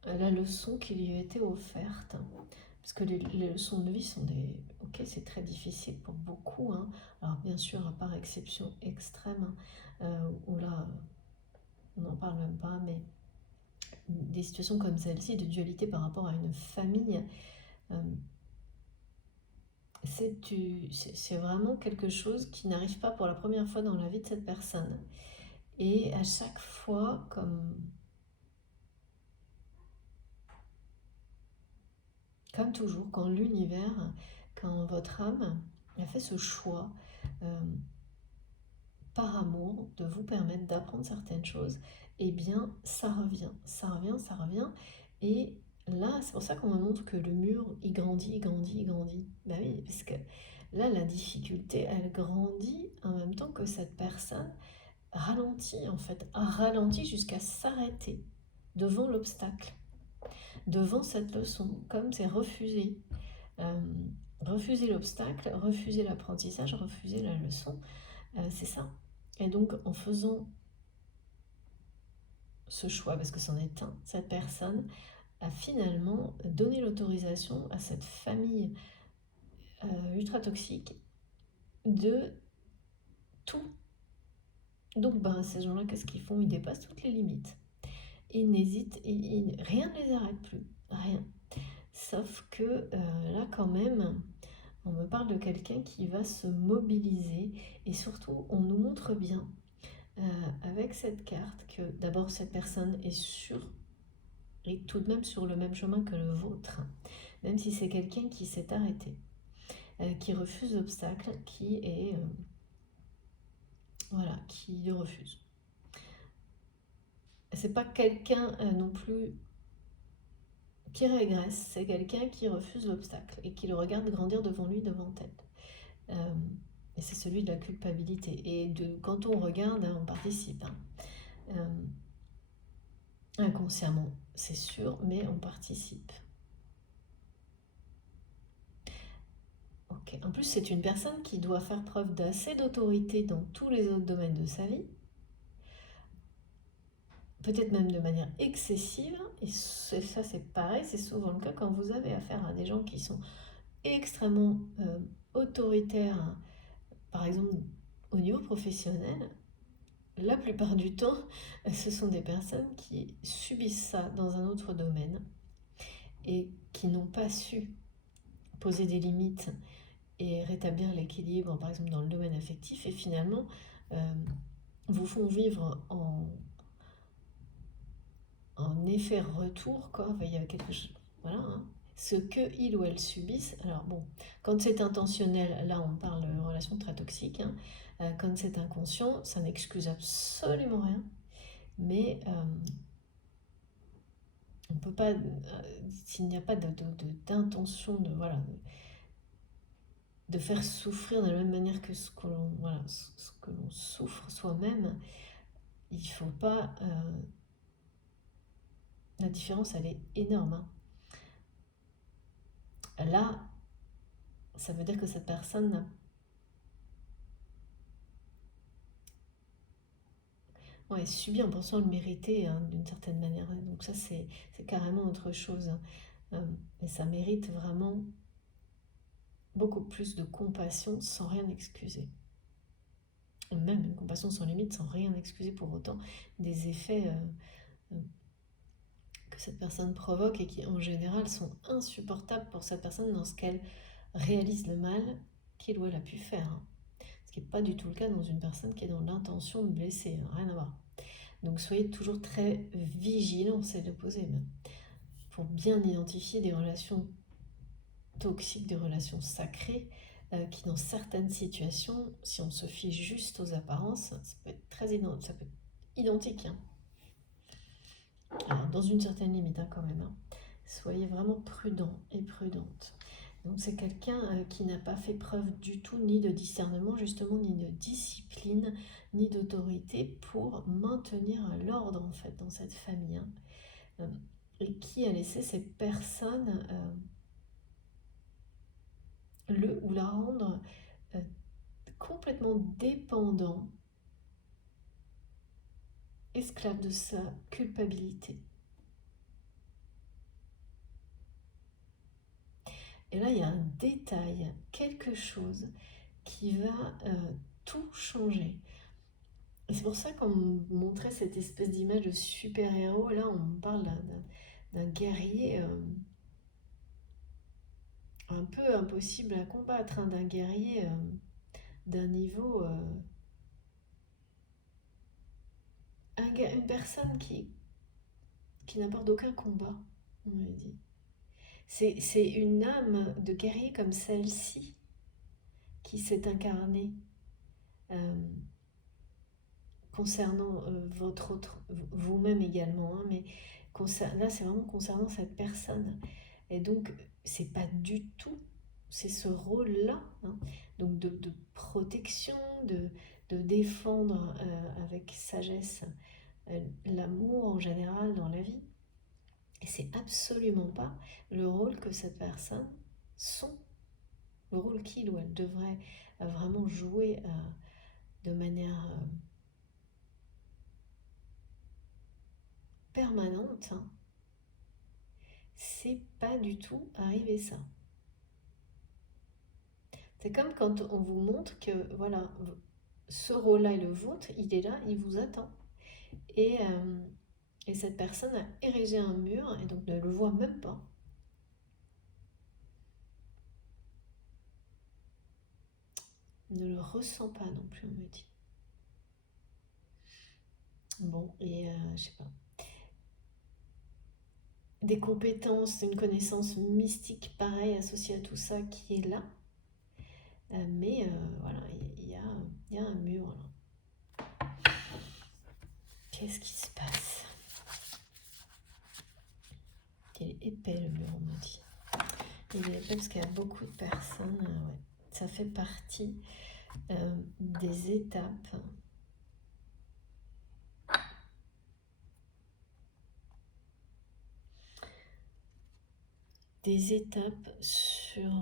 la leçon qui lui a été offerte. Parce que les leçons de vie sont des... Ok, c'est très difficile pour beaucoup, hein. Alors bien sûr, à part exception extrême, où là, on n'en parle même pas, mais des situations comme celle-ci, de dualité par rapport à une famille, c'est vraiment quelque chose qui n'arrive pas pour la première fois dans la vie de cette personne. Et à chaque fois, comme toujours, quand l'univers, quand votre âme a fait ce choix par amour de vous permettre d'apprendre certaines choses, eh bien ça revient. Et là, c'est pour ça qu'on me montre que le mur, il grandit, il grandit, il grandit. Bah oui, parce que là, la difficulté, elle grandit en même temps que cette personne ralentit, en fait, a ralenti jusqu'à s'arrêter devant l'obstacle, devant cette leçon, comme c'est refusé. Euh, Refuser l'obstacle, refuser l'apprentissage, refuser la leçon, c'est ça. Et donc, en faisant ce choix, parce que c'en est un, cette personne a finalement donné l'autorisation à cette famille ultra toxique de tout. Donc, ben, ces gens-là, qu'est-ce qu'ils font? Ils dépassent toutes les limites. Ils n'hésitent, rien ne les arrête plus, rien. Sauf que là, quand même, on me parle de quelqu'un qui va se mobiliser et surtout, on nous montre bien avec cette carte que d'abord, cette personne est sûre et tout de même sur le même chemin que le vôtre, même si c'est quelqu'un qui s'est arrêté, qui refuse l'obstacle, qui est voilà, qui le refuse. C'est pas quelqu'un non plus qui régresse, c'est quelqu'un qui refuse l'obstacle et qui le regarde grandir devant lui, devant elle. Et c'est celui de la culpabilité. Et quand on regarde, on participe. Inconsciemment, c'est sûr, mais on participe. Ok. En plus, c'est une personne qui doit faire preuve d'assez d'autorité dans tous les autres domaines de sa vie, peut-être même de manière excessive, et ça c'est pareil, c'est souvent le cas quand vous avez affaire à des gens qui sont extrêmement autoritaires, hein. Par exemple au niveau professionnel, la plupart du temps, ce sont des personnes qui subissent ça dans un autre domaine et qui n'ont pas su poser des limites et rétablir l'équilibre, par exemple dans le domaine affectif, et finalement vous font vivre en effet retour, quoi. Enfin, il y a quelque chose, voilà, hein. Ce que il ou elle subissent. Alors bon, quand c'est intentionnel, là on parle de relation très toxique, hein. Quand c'est inconscient, ça n'excuse absolument rien, mais on peut pas, s'il n'y a pas d'intention de, voilà, de faire souffrir de la même manière que ce que l'on, voilà, ce que l'on souffre soi-même, il faut pas, la différence elle est énorme, hein. Là, ça veut dire que cette personne n'a ouais, subit en pensant le mériter, hein, d'une certaine manière. Donc ça, c'est carrément autre chose, hein. Et ça mérite vraiment beaucoup plus de compassion sans rien excuser. Même une compassion sans limite, sans rien excuser pour autant des effets que cette personne provoque et qui en général sont insupportables pour cette personne dans ce qu'elle réalise le mal qu'il ou elle a pu faire, hein. Ce qui n'est pas du tout le cas dans une personne qui est dans l'intention de blesser, hein, rien à voir. Donc soyez toujours très vigilants, c'est l'opposé même, pour bien identifier des relations toxiques, des relations sacrées, qui dans certaines situations, si on se fie juste aux apparences, ça peut être ça peut être identique, hein. Alors, dans une certaine limite, hein, quand même, hein. Soyez vraiment prudents et prudentes. Donc c'est quelqu'un qui n'a pas fait preuve du tout ni de discernement, justement, ni de discipline, ni d'autorité pour maintenir l'ordre, en fait, dans cette famille, hein. Et qui a laissé ces personnes le ou la rendre euh, complètement dépendant, esclave de sa culpabilité. Et là, il y a un détail, quelque chose qui va tout changer. Et c'est pour ça qu'on me montrait cette espèce d'image de super-héros. Là, on me parle d'un guerrier un peu impossible à combattre, hein, d'un guerrier d'un niveau... une personne qui n'aborde aucun combat, on m'a dit. C'est une âme de guerrier comme celle-ci qui s'est incarnée euh, concernant votre autre, vous-même également, hein, mais là, c'est vraiment concernant cette personne. Et donc, c'est pas du tout, c'est ce rôle-là, hein, donc de protection, de défendre avec sagesse l'amour en général dans la vie. Et c'est absolument pas le rôle que cette personne sont, le rôle qu'il ou elle devrait vraiment jouer de manière permanente, hein. C'est pas du tout arrivé ça. C'est comme quand on vous montre que voilà, ce rôle-là est le vôtre, il est là, il vous attend. Et cette personne a érigé un mur et donc ne le voit même pas. Ne le ressent pas non plus, on me dit. Bon, et je sais pas. Des compétences, une connaissance mystique pareil associée à tout ça qui est là. Mais voilà, il y a un mur là. Qu'est-ce qui se passe? Il est épais le mur, on me dit. Il est épais parce qu'il y a beaucoup de personnes. Ouais. Ça fait partie des étapes. Des étapes sur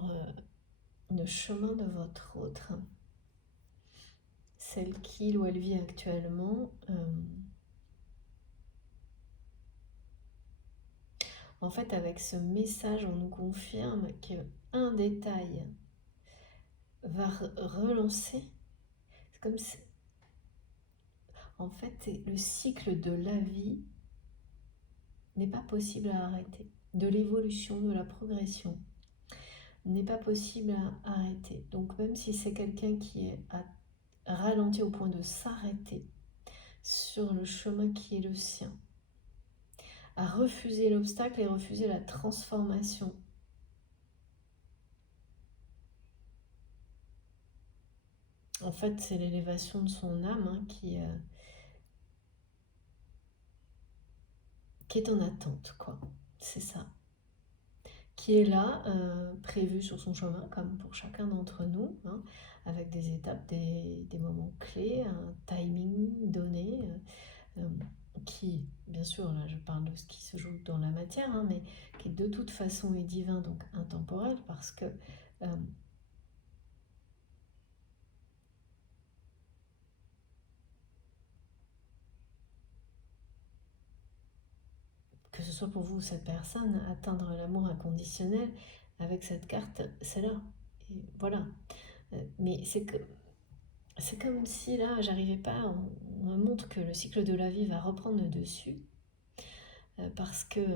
le chemin de votre autre. Celle qu'il ou elle vit actuellement. En fait, avec ce message, on nous confirme qu'un détail va relancer. C'est comme si... En fait, le cycle de la vie n'est pas possible à arrêter. De l'évolution, de la progression n'est pas possible à arrêter. Donc même si c'est quelqu'un qui est à ralenti au point de s'arrêter sur le chemin qui est le sien, à refuser l'obstacle et refuser la transformation. En fait, c'est l'élévation de son âme hein, qui est en attente, quoi. C'est ça. Qui est là, prévu sur son chemin, comme pour chacun d'entre nous, hein, avec des étapes, des moments clés, un timing donné, qui, bien sûr, là je parle de ce qui se joue dans la matière, hein, mais qui de toute façon est divin, donc intemporel, parce que ce soit pour vous ou cette personne, atteindre l'amour inconditionnel avec cette carte, c'est là. Et voilà. Mais c'est comme si là, j'arrivais pas, on me montre que le cycle de la vie va reprendre le dessus, parce que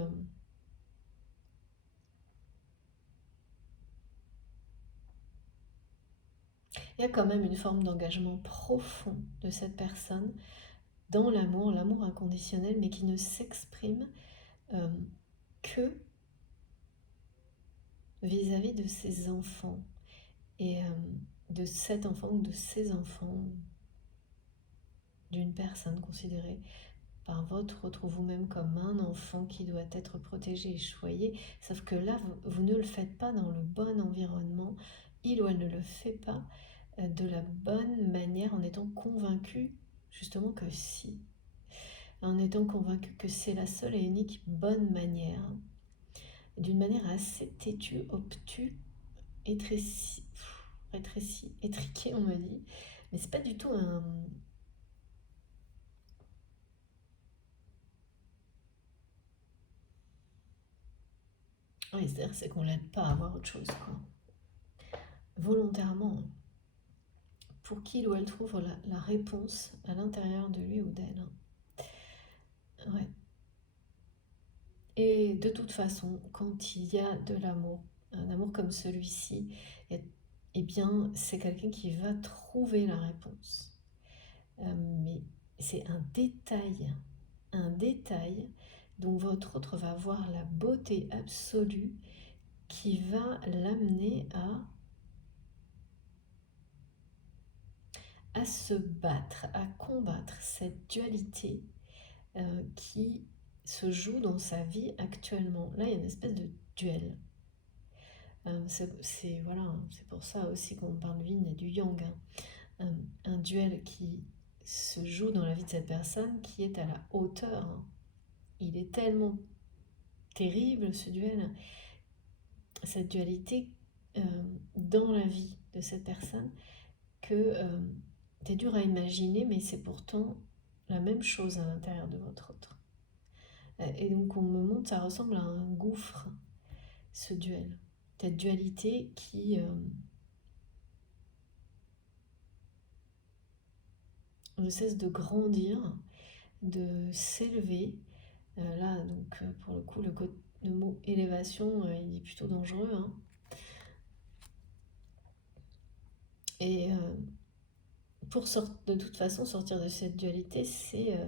il y a quand même une forme d'engagement profond de cette personne dans l'amour, l'amour inconditionnel, mais qui ne s'exprime que vis-à-vis de ses enfants, et de cet enfant ou de ses enfants, d'une personne considérée par votre autre ou vous-même comme un enfant qui doit être protégé et choyé, sauf que là, vous ne le faites pas dans le bon environnement, il ou elle ne le fait pas de la bonne manière, en étant convaincu justement que si, en étant convaincu que c'est la seule et unique bonne manière, d'une manière assez têtue, obtuse, rétrécie, étriquée on me dit, mais c'est pas du tout un... Oui, c'est-à-dire c'est qu'on l'aide pas à voir autre chose, quoi. Volontairement, pour qu'il ou elle trouve la réponse à l'intérieur de lui ou d'elle. Ouais. Et de toute façon, quand il y a de l'amour, un amour comme celui-ci, eh bien, c'est quelqu'un qui va trouver la réponse. Mais c'est un détail dont votre autre va voir la beauté absolue qui va l'amener à se battre, à combattre cette dualité qui se joue dans sa vie actuellement. Là, il y a une espèce de duel. Voilà, c'est pour ça aussi qu'on parle du yin et du yang, hein. Un duel qui se joue dans la vie de cette personne qui est à la hauteur, hein. Il est tellement terrible ce duel, cette dualité dans la vie de cette personne que c'est dur à imaginer, mais c'est pourtant la même chose à l'intérieur de votre autre. Et donc on me montre, ça ressemble à un gouffre, ce duel. Cette dualité qui ne cesse de grandir, de s'élever. Là, donc pour le coup, le mot élévation, il est plutôt dangereux, hein. Et pour de toute façon sortir de cette dualité, c'est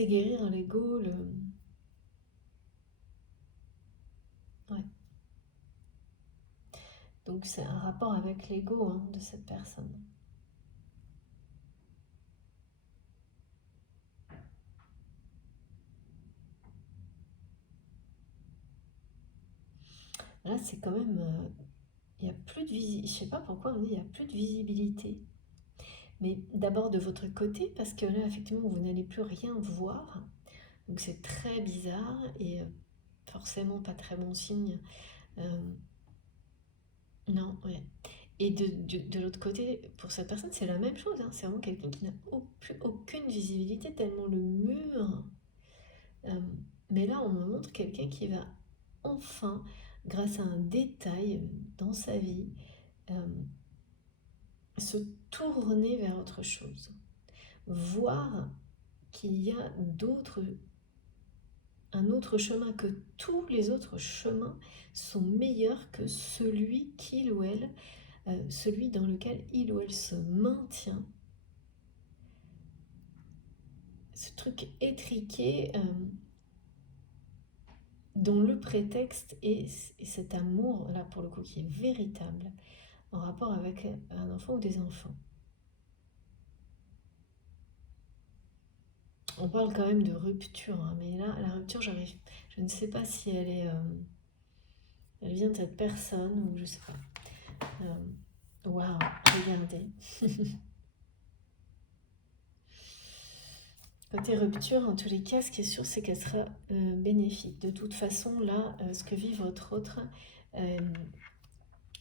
guérir l'ego, ouais. Donc c'est un rapport avec l'ego, hein, de cette personne. Là, c'est quand même, il y a plus de visibilité. Je sais pas pourquoi on dit il y a plus de visibilité. Mais d'abord de votre côté, parce que là, effectivement, vous n'allez plus rien voir. Donc c'est très bizarre et forcément pas très bon signe. Non, ouais. Et de l'autre côté, pour cette personne, c'est la même chose, hein. C'est vraiment quelqu'un qui n'a plus aucune visibilité, tellement le mur. Euh, mais là, on me montre quelqu'un qui va enfin, grâce à un détail dans sa vie, euh, se tourner vers autre chose. Voir qu'il y a un autre chemin, que tous les autres chemins sont meilleurs que celui qu'il ou elle, celui dans lequel il ou elle se maintient. Ce truc étriqué dont le prétexte est cet amour, là pour le coup, qui est véritable en rapport avec un enfant ou des enfants. On parle quand même de rupture, hein, mais là, la rupture, je ne sais pas si elle vient de cette personne ou je sais pas. Waouh, regardez. Côté rupture, en tous les cas, ce qui est sûr, c'est qu'elle sera bénéfique. De toute façon, là, ce que vit votre autre,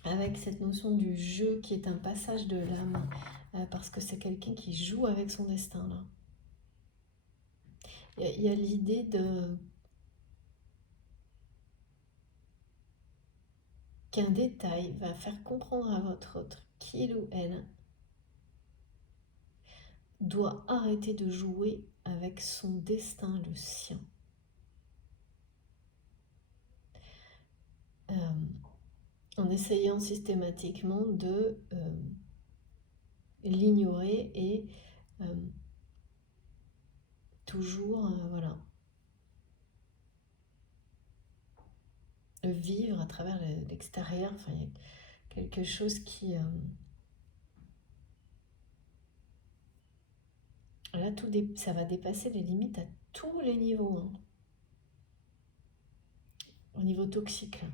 avec cette notion du jeu qui est un passage de l'âme, parce que c'est quelqu'un qui joue avec son destin, là. Il y a l'idée qu'un détail va faire comprendre à votre autre qu'il ou elle doit arrêter de jouer avec son destin, le sien. En essayant systématiquement de l'ignorer et toujours, voilà, vivre à travers l'extérieur. Enfin, il y a quelque chose qui... là, ça va dépasser les limites à tous les niveaux, hein. Au niveau toxique, là.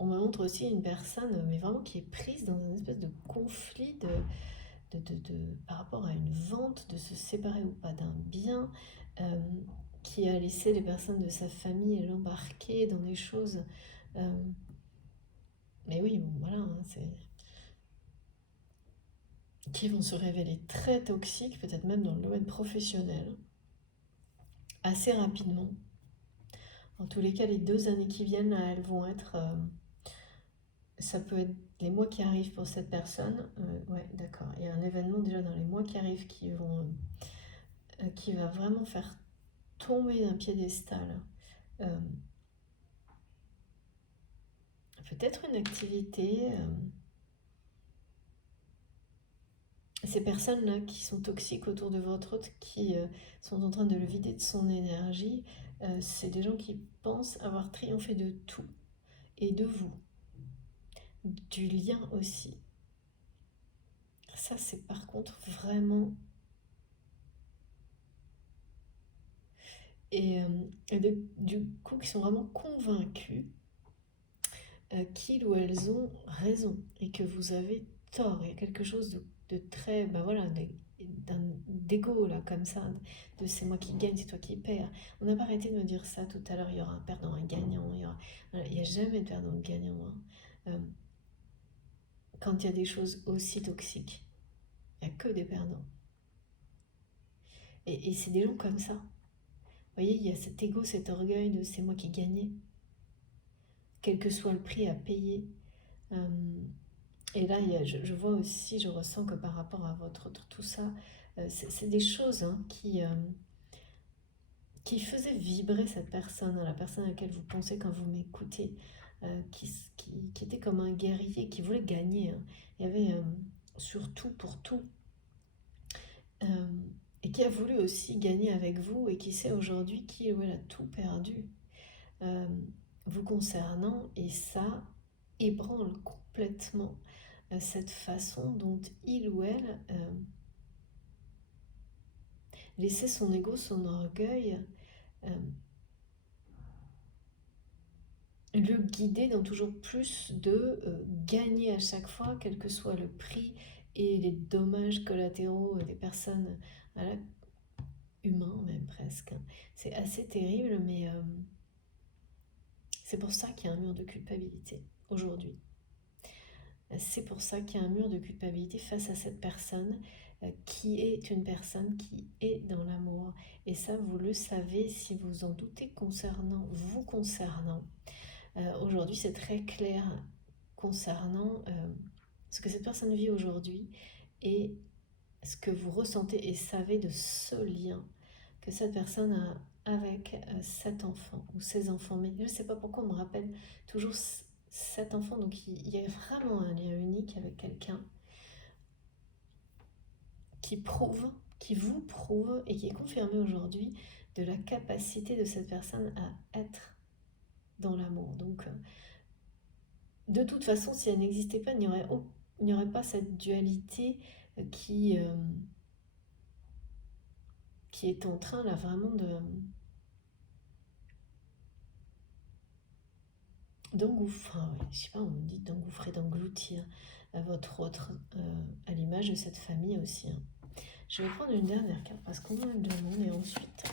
On me montre aussi une personne, mais vraiment qui est prise dans une espèce de conflit par rapport à une vente, de se séparer ou pas d'un bien, qui a laissé les personnes de sa famille l'embarquer dans des choses. Mais oui, bon, voilà, hein, qui vont se révéler très toxiques, peut-être même dans le domaine professionnel, assez rapidement. En tous les cas, les 2 années qui viennent, là, elles vont être... ça peut être les mois qui arrivent pour cette personne. Ouais, d'accord. Il y a un événement déjà dans les mois qui arrivent qui va vraiment faire tomber d'un piédestal. Peut-être une activité. Ces personnes-là qui sont toxiques autour de votre autre, qui sont en train de le vider de son énergie, c'est des gens qui pensent avoir triomphé de tout et de vous, du lien aussi. Ça, c'est par contre vraiment Du coup qui sont vraiment convaincus qu'ils ou elles ont raison et que vous avez tort. Il y a quelque chose de très, ben voilà, d'égo là, comme ça, de c'est moi qui gagne, c'est toi qui perds. On n'a pas arrêté de me dire ça tout à l'heure, il y aura un perdant, un gagnant, voilà, il n'y a jamais de perdant, de gagnant. Hein. Quand il y a des choses aussi toxiques, il n'y a que des perdants. Et c'est des gens comme ça. Vous voyez, il y a cet ego, cet orgueil de c'est moi qui gagnais, quel que soit le prix à payer. Et là, je vois aussi, je ressens que par rapport à tout ça, c'est des choses hein, qui faisaient vibrer cette personne, la personne à laquelle vous pensez quand vous m'écoutez, qui était comme un guerrier, qui voulait gagner. Hein. Il y avait surtout pour tout. Et qui a voulu aussi gagner avec vous et qui sait aujourd'hui qui ou elle a tout perdu vous concernant, et ça ébranle complètement cette façon dont il ou elle laissait son ego, son orgueil le guider dans toujours plus de gagner à chaque fois, quel que soit le prix et les dommages collatéraux des personnes, voilà, humains même presque. C'est assez terrible, mais c'est pour ça qu'il y a un mur de culpabilité aujourd'hui. C'est pour ça qu'il y a un mur de culpabilité face à cette personne qui est une personne qui est dans l'amour. Et ça, vous le savez si vous en doutez vous concernant. Aujourd'hui, c'est très clair concernant ce que cette personne vit aujourd'hui et ce que vous ressentez et savez de ce lien que cette personne a avec cet enfant ou ses enfants. Mais je ne sais pas pourquoi on me rappelle toujours cet enfant. Donc il y a vraiment un lien unique avec quelqu'un qui vous prouve et qui est confirmé aujourd'hui de la capacité de cette personne à être dans l'amour. Donc de toute façon, si elle n'existait pas, il n'y aurait pas cette dualité qui est en train là vraiment d'engouffrer, je sais pas, on dit d'engouffrer, d'engloutir votre autre, à l'image de cette famille aussi. Hein. Je vais prendre une dernière carte parce qu'on a de monde et ensuite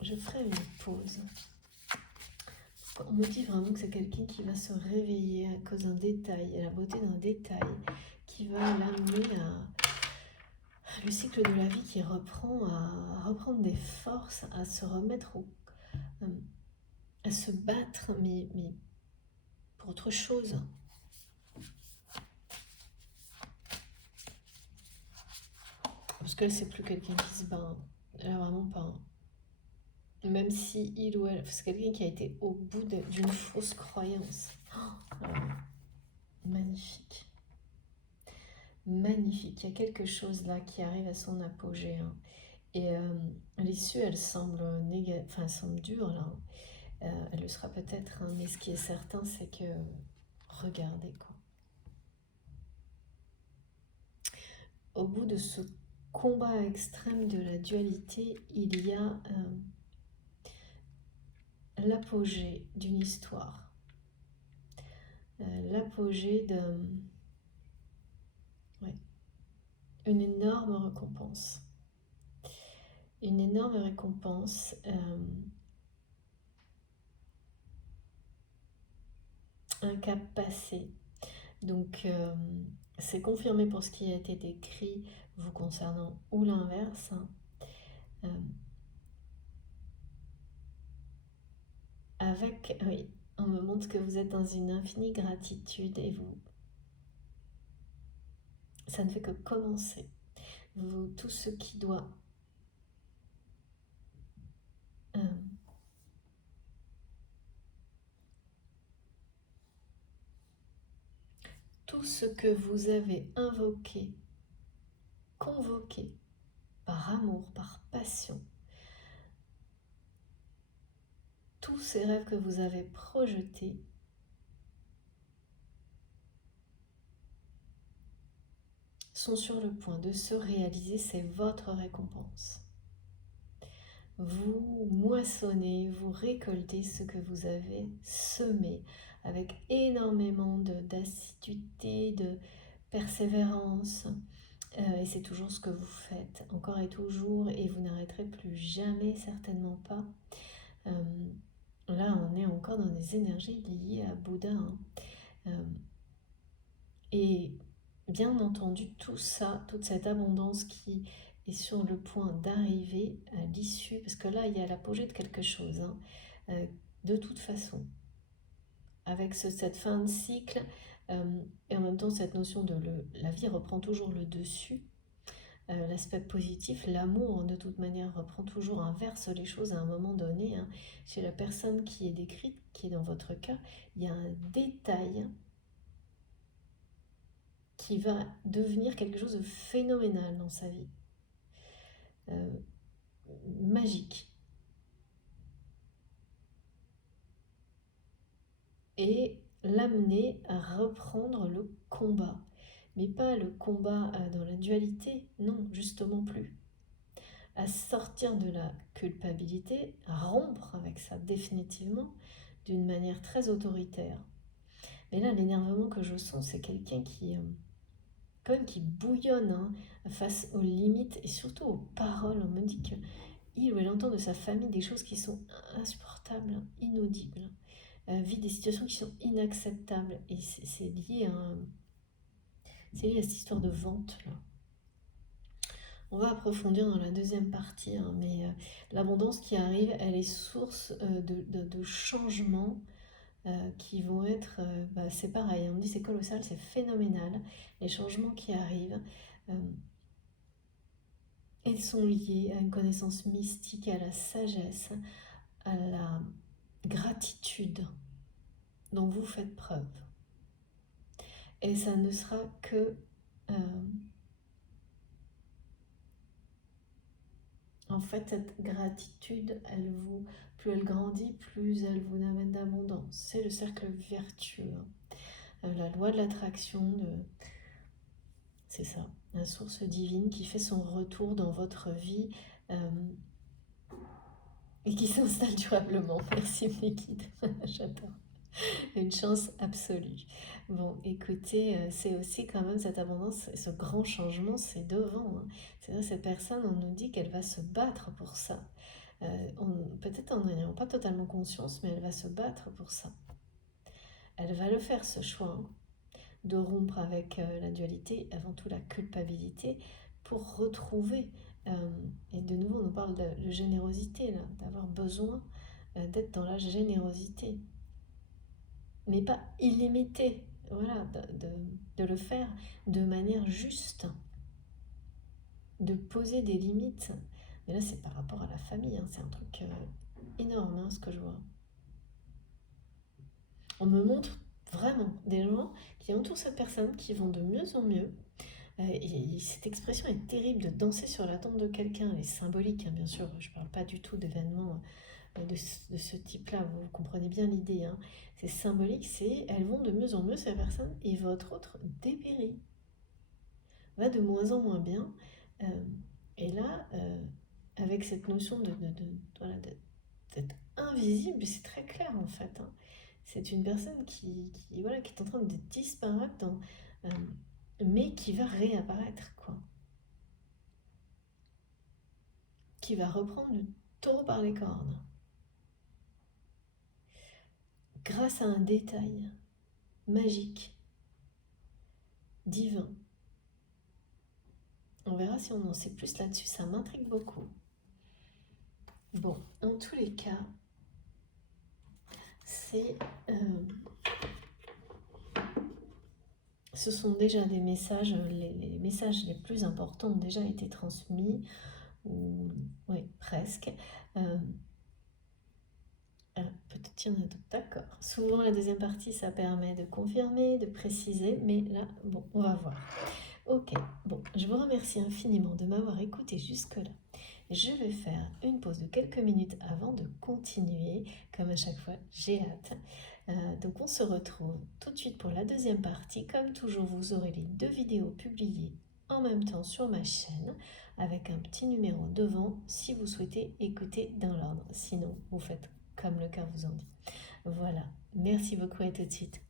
je ferai une pause. On me dit vraiment que c'est quelqu'un qui va se réveiller à cause d'un détail, à la beauté d'un détail, qui va l'amener à le cycle de la vie qui reprend, à reprendre des forces, à se remettre à se battre, mais pour autre chose. Parce que là, c'est plus quelqu'un qui se bat. Là, vraiment pas. Même si il ou elle, c'est quelqu'un qui a été au bout d'une fausse croyance. Oh, magnifique. Magnifique. Il y a quelque chose là qui arrive à son apogée. Hein. Et l'issue, elle semble elle semble dure là. Elle le sera peut-être, hein, mais ce qui est certain, c'est que regardez quoi. Au bout de ce combat extrême de la dualité, il y a l'apogée d'une histoire, l'apogée une énorme récompense. Une énorme récompense un cap passé. Donc c'est confirmé pour ce qui a été décrit vous concernant ou l'inverse. Oui, on me montre que vous êtes dans une infinie gratitude et ça ne fait que commencer. Tout ce qui doit tout ce que vous avez invoqué, convoqué par amour, par passion, tous ces rêves que vous avez projetés sont sur le point de se réaliser, c'est votre récompense. vous moissonnez, vous récoltez ce que vous avez semé avec énormément d'assiduité, de persévérance. Et c'est toujours ce que vous faites, encore et toujours, et vous n'arrêterez plus jamais, certainement pas. Là, on est encore dans des énergies liées à Bouddha, hein. Et bien entendu, tout ça, toute cette abondance qui est sur le point d'arriver à l'issue, parce que là, il y a l'apogée de quelque chose, hein. De toute façon, avec cette fin de cycle, et en même temps cette notion de la vie reprend toujours le dessus, l'aspect positif, l'amour de toute manière reprend toujours, inverse les choses à un moment donné, hein. Chez la personne qui est décrite, qui est dans votre cas, il y a un détail qui va devenir quelque chose de phénoménal dans sa vie, magique. Et l'amener à reprendre le combat. Mais pas le combat dans la dualité, non, justement plus. À sortir de la culpabilité, à rompre avec ça définitivement, d'une manière très autoritaire. Mais là, l'énervement que je sens, c'est quelqu'un qui, quand même, qui bouillonne, hein, face aux limites et surtout aux paroles. On me dit qu'il ou elle entend de sa famille des choses qui sont insupportables, inaudibles, vit des situations qui sont inacceptables. Et c'est lié à cette histoire de vente, là. On va approfondir dans la deuxième partie, hein, mais l'abondance qui arrive, elle est source de changements qui vont être, c'est pareil, on me dit c'est colossal, c'est phénoménal. Les changements qui arrivent, ils sont liés à une connaissance mystique, à la sagesse, à la gratitude dont vous faites preuve. Et ça ne sera que en fait, cette gratitude, plus elle grandit, plus elle vous amène d'abondance. C'est le cercle vertueux. La loi de l'attraction, c'est ça, la source divine qui fait son retour dans votre vie et qui s'installe durablement. Merci mes guides, j'adore. Une chance absolue. Bon, écoutez, c'est aussi quand même cette abondance, ce grand changement, c'est devant, hein. C'est-à-dire cette personne, on nous dit qu'elle va se battre pour ça. Peut-être en n'ayant pas totalement conscience, mais elle va se battre pour ça. Elle va le faire, ce choix, hein, de rompre avec la dualité, avant tout la culpabilité, pour retrouver, et de nouveau on nous parle de générosité, là, d'avoir besoin d'être dans la générosité, mais pas illimitée, voilà, de le faire de manière juste, de poser des limites. Mais là c'est par rapport à la famille, hein, c'est un truc énorme, hein, ce que je vois. On me montre vraiment des gens qui entourent cette personne, qui vont de mieux en mieux. Et cette expression est terrible, de danser sur la tombe de quelqu'un. Elle est symbolique, hein, bien sûr. Je ne parle pas du tout d'événements de ce type-là. Vous comprenez bien l'idée, hein. C'est symbolique, elles vont de mieux en mieux, ces personnes, et votre autre dépérit, va de moins en moins bien. Et là, avec cette notion voilà, d'être invisible, c'est très clair en fait, hein. C'est une personne voilà, qui est en train de disparaître, mais qui va réapparaître, quoi. Qui va reprendre le taureau par les cornes. Grâce à un détail magique, divin. On verra si on en sait plus là-dessus, ça m'intrigue beaucoup. Bon, en tous les cas, ce sont déjà des messages, les messages les plus importants ont déjà été transmis, oui, presque. Peut-être qu'il y en a d'autres, d'accord. Souvent, la deuxième partie, ça permet de confirmer, de préciser, mais là, bon, on va voir. Ok, bon, je vous remercie infiniment de m'avoir écouté jusque-là. Je vais faire une pause de quelques minutes avant de continuer. Comme à chaque fois, j'ai hâte. Donc on se retrouve tout de suite pour la deuxième partie. Comme toujours, vous aurez les 2 vidéos publiées en même temps sur ma chaîne avec un petit numéro devant si vous souhaitez écouter dans l'ordre. Sinon, vous faites comme le cœur vous en dit. Voilà, merci beaucoup et à tout de suite.